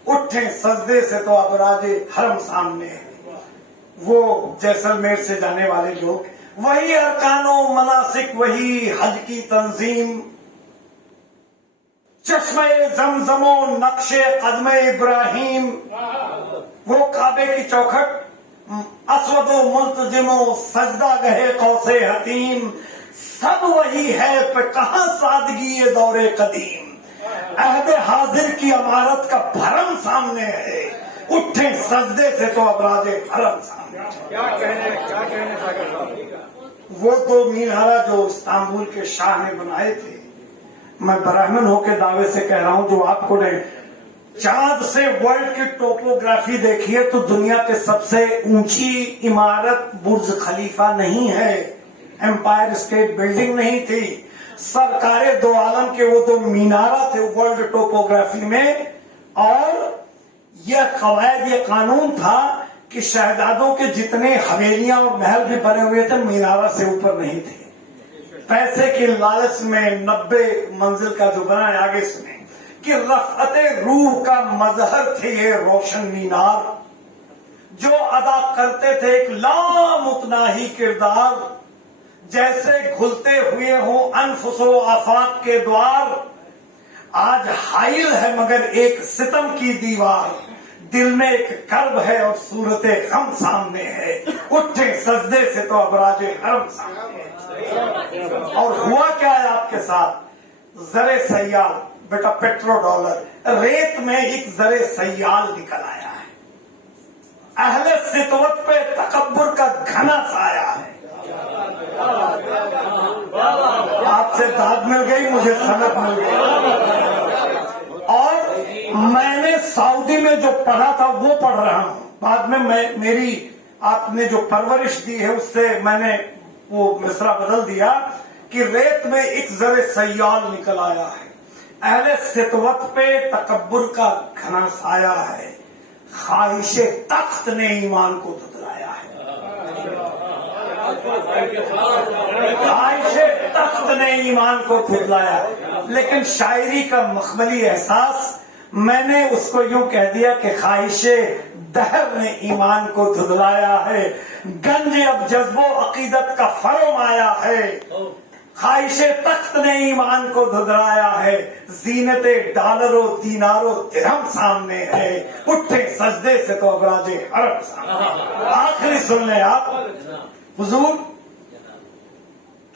اٹھیں سجدے سے تو ابراج حرم سامنے ہے۔ وہ جیسلمیر سے جانے والے لوگ، وہی ارکان و مناسک، وہی حج کی تنظیم، چشمہ زمزم و نقش قدم ابراہیم، وہ کعبے کی چوکھٹ، اسود و ملتزم و سجدہ گہے قوس حتیم، سب وہی ہے پہ کہاں سادگی یہ دور قدیم، عہد حاضر کی عمارت کا بھرم سامنے ہے، اٹھیں سجدے سے تو ابراج حرم سامنے ہے۔ کیا کہنے ساگر صاحب؟ وہ 2 مینارہ جو استنبول کے شاہ نے بنائے تھے، میں براہمن ہو کے دعوے سے کہہ رہا ہوں، جو آپ کو نے چاند سے ورلڈ کی ٹوپوگرافی دیکھی ہے تو دنیا کے سب سے اونچی عمارت برج خلیفہ نہیں ہے، امپائر اسٹیٹ بلڈنگ نہیں تھی، سرکار دو عالم کے وہ 2 مینارہ تھے ورلڈ ٹوپوگرافی میں، اور یہ قواعد، یہ قانون تھا کہ شہزادوں کے جتنے حویلیاں اور محل بھی بنے ہوئے تھے مینارہ سے اوپر نہیں تھے۔ پیسے کے لالچ میں 90 منزل کا جو بنا ہے، آگے سنیں کہ رفعت روح کا مظہر تھے یہ روشن مینار، جو ادا کرتے تھے ایک لامتناہی کردار، جیسے گھلتے ہوئے ہوں انفس و آفاق کے دوار، آج حائل ہے مگر ایک ستم کی دیوار، دل میں ایک کرب ہے اور صورت غم سامنے ہے، اٹھیں سجدے سے تو ابراج حرم سامنے ہے۔ اور ہوا کیا ہے آپ کے ساتھ؟ زر سیال، بیٹا پیٹرو ڈالر، ریت میں ایک زر سیال نکل آیا ہے، اہل ستوت پہ تکبر کا گھنا سایہ ہے۔ آپ سے داد مل گئی، مجھے سند مل گئی، اور میں نے سعودی میں جو پڑھا تھا وہ پڑھ رہا ہوں، بعد میں میری آپ نے جو پرورش دی ہے اس سے میں نے وہ مصرع بدل دیا کہ ریت میں ایک زر سیال نکل آیا ہے، اہل ستوت پہ تکبر کا گھنا سایہ ہے، ख्वाहिश तख्त ने ईमान को धुतलाया है। ख्वाहिश तख्त ने ईमान को धुतलाया है। लेकिन शायरी का मखमली एहसास मैंने उसको यूं कह दिया कि ख्वाहिश दहर ने ईमान को धुतलाया है। गंज अब जज्बो अकीदत का फर्म आया है। ख्वाहिश तख्त ने ईमान को धुतलाया है। जीनते डॉलरों दीनारों दिरहम सामने है। उठे सजदे से तो अबराजे हरम सामने। आखिरी सुन ले आप हुजूर,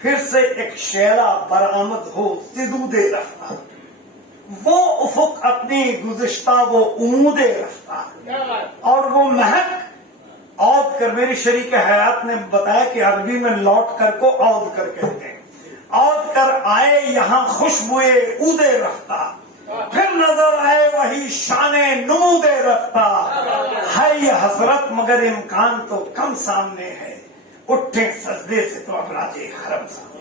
फिर से एक शैला बरामद हो सिदूदे रफ्तार, वो उफुक अपनी गुज़िश्ता वो उमूदे रफ्तार, और वो महक औद कर, मेरी शरीक हयात ने बताया कि अरबी में लौट कर को औद कर कहते हैं। औद कर आए यहाँ खुशबुए ऊदे रफ्तार, फिर नजर आए वही शाने नूदे रफ्तार। है ये हसरत मगर इम्कान तो कम सामने है। उठे सजदे से तो अब राजे हरम सामने।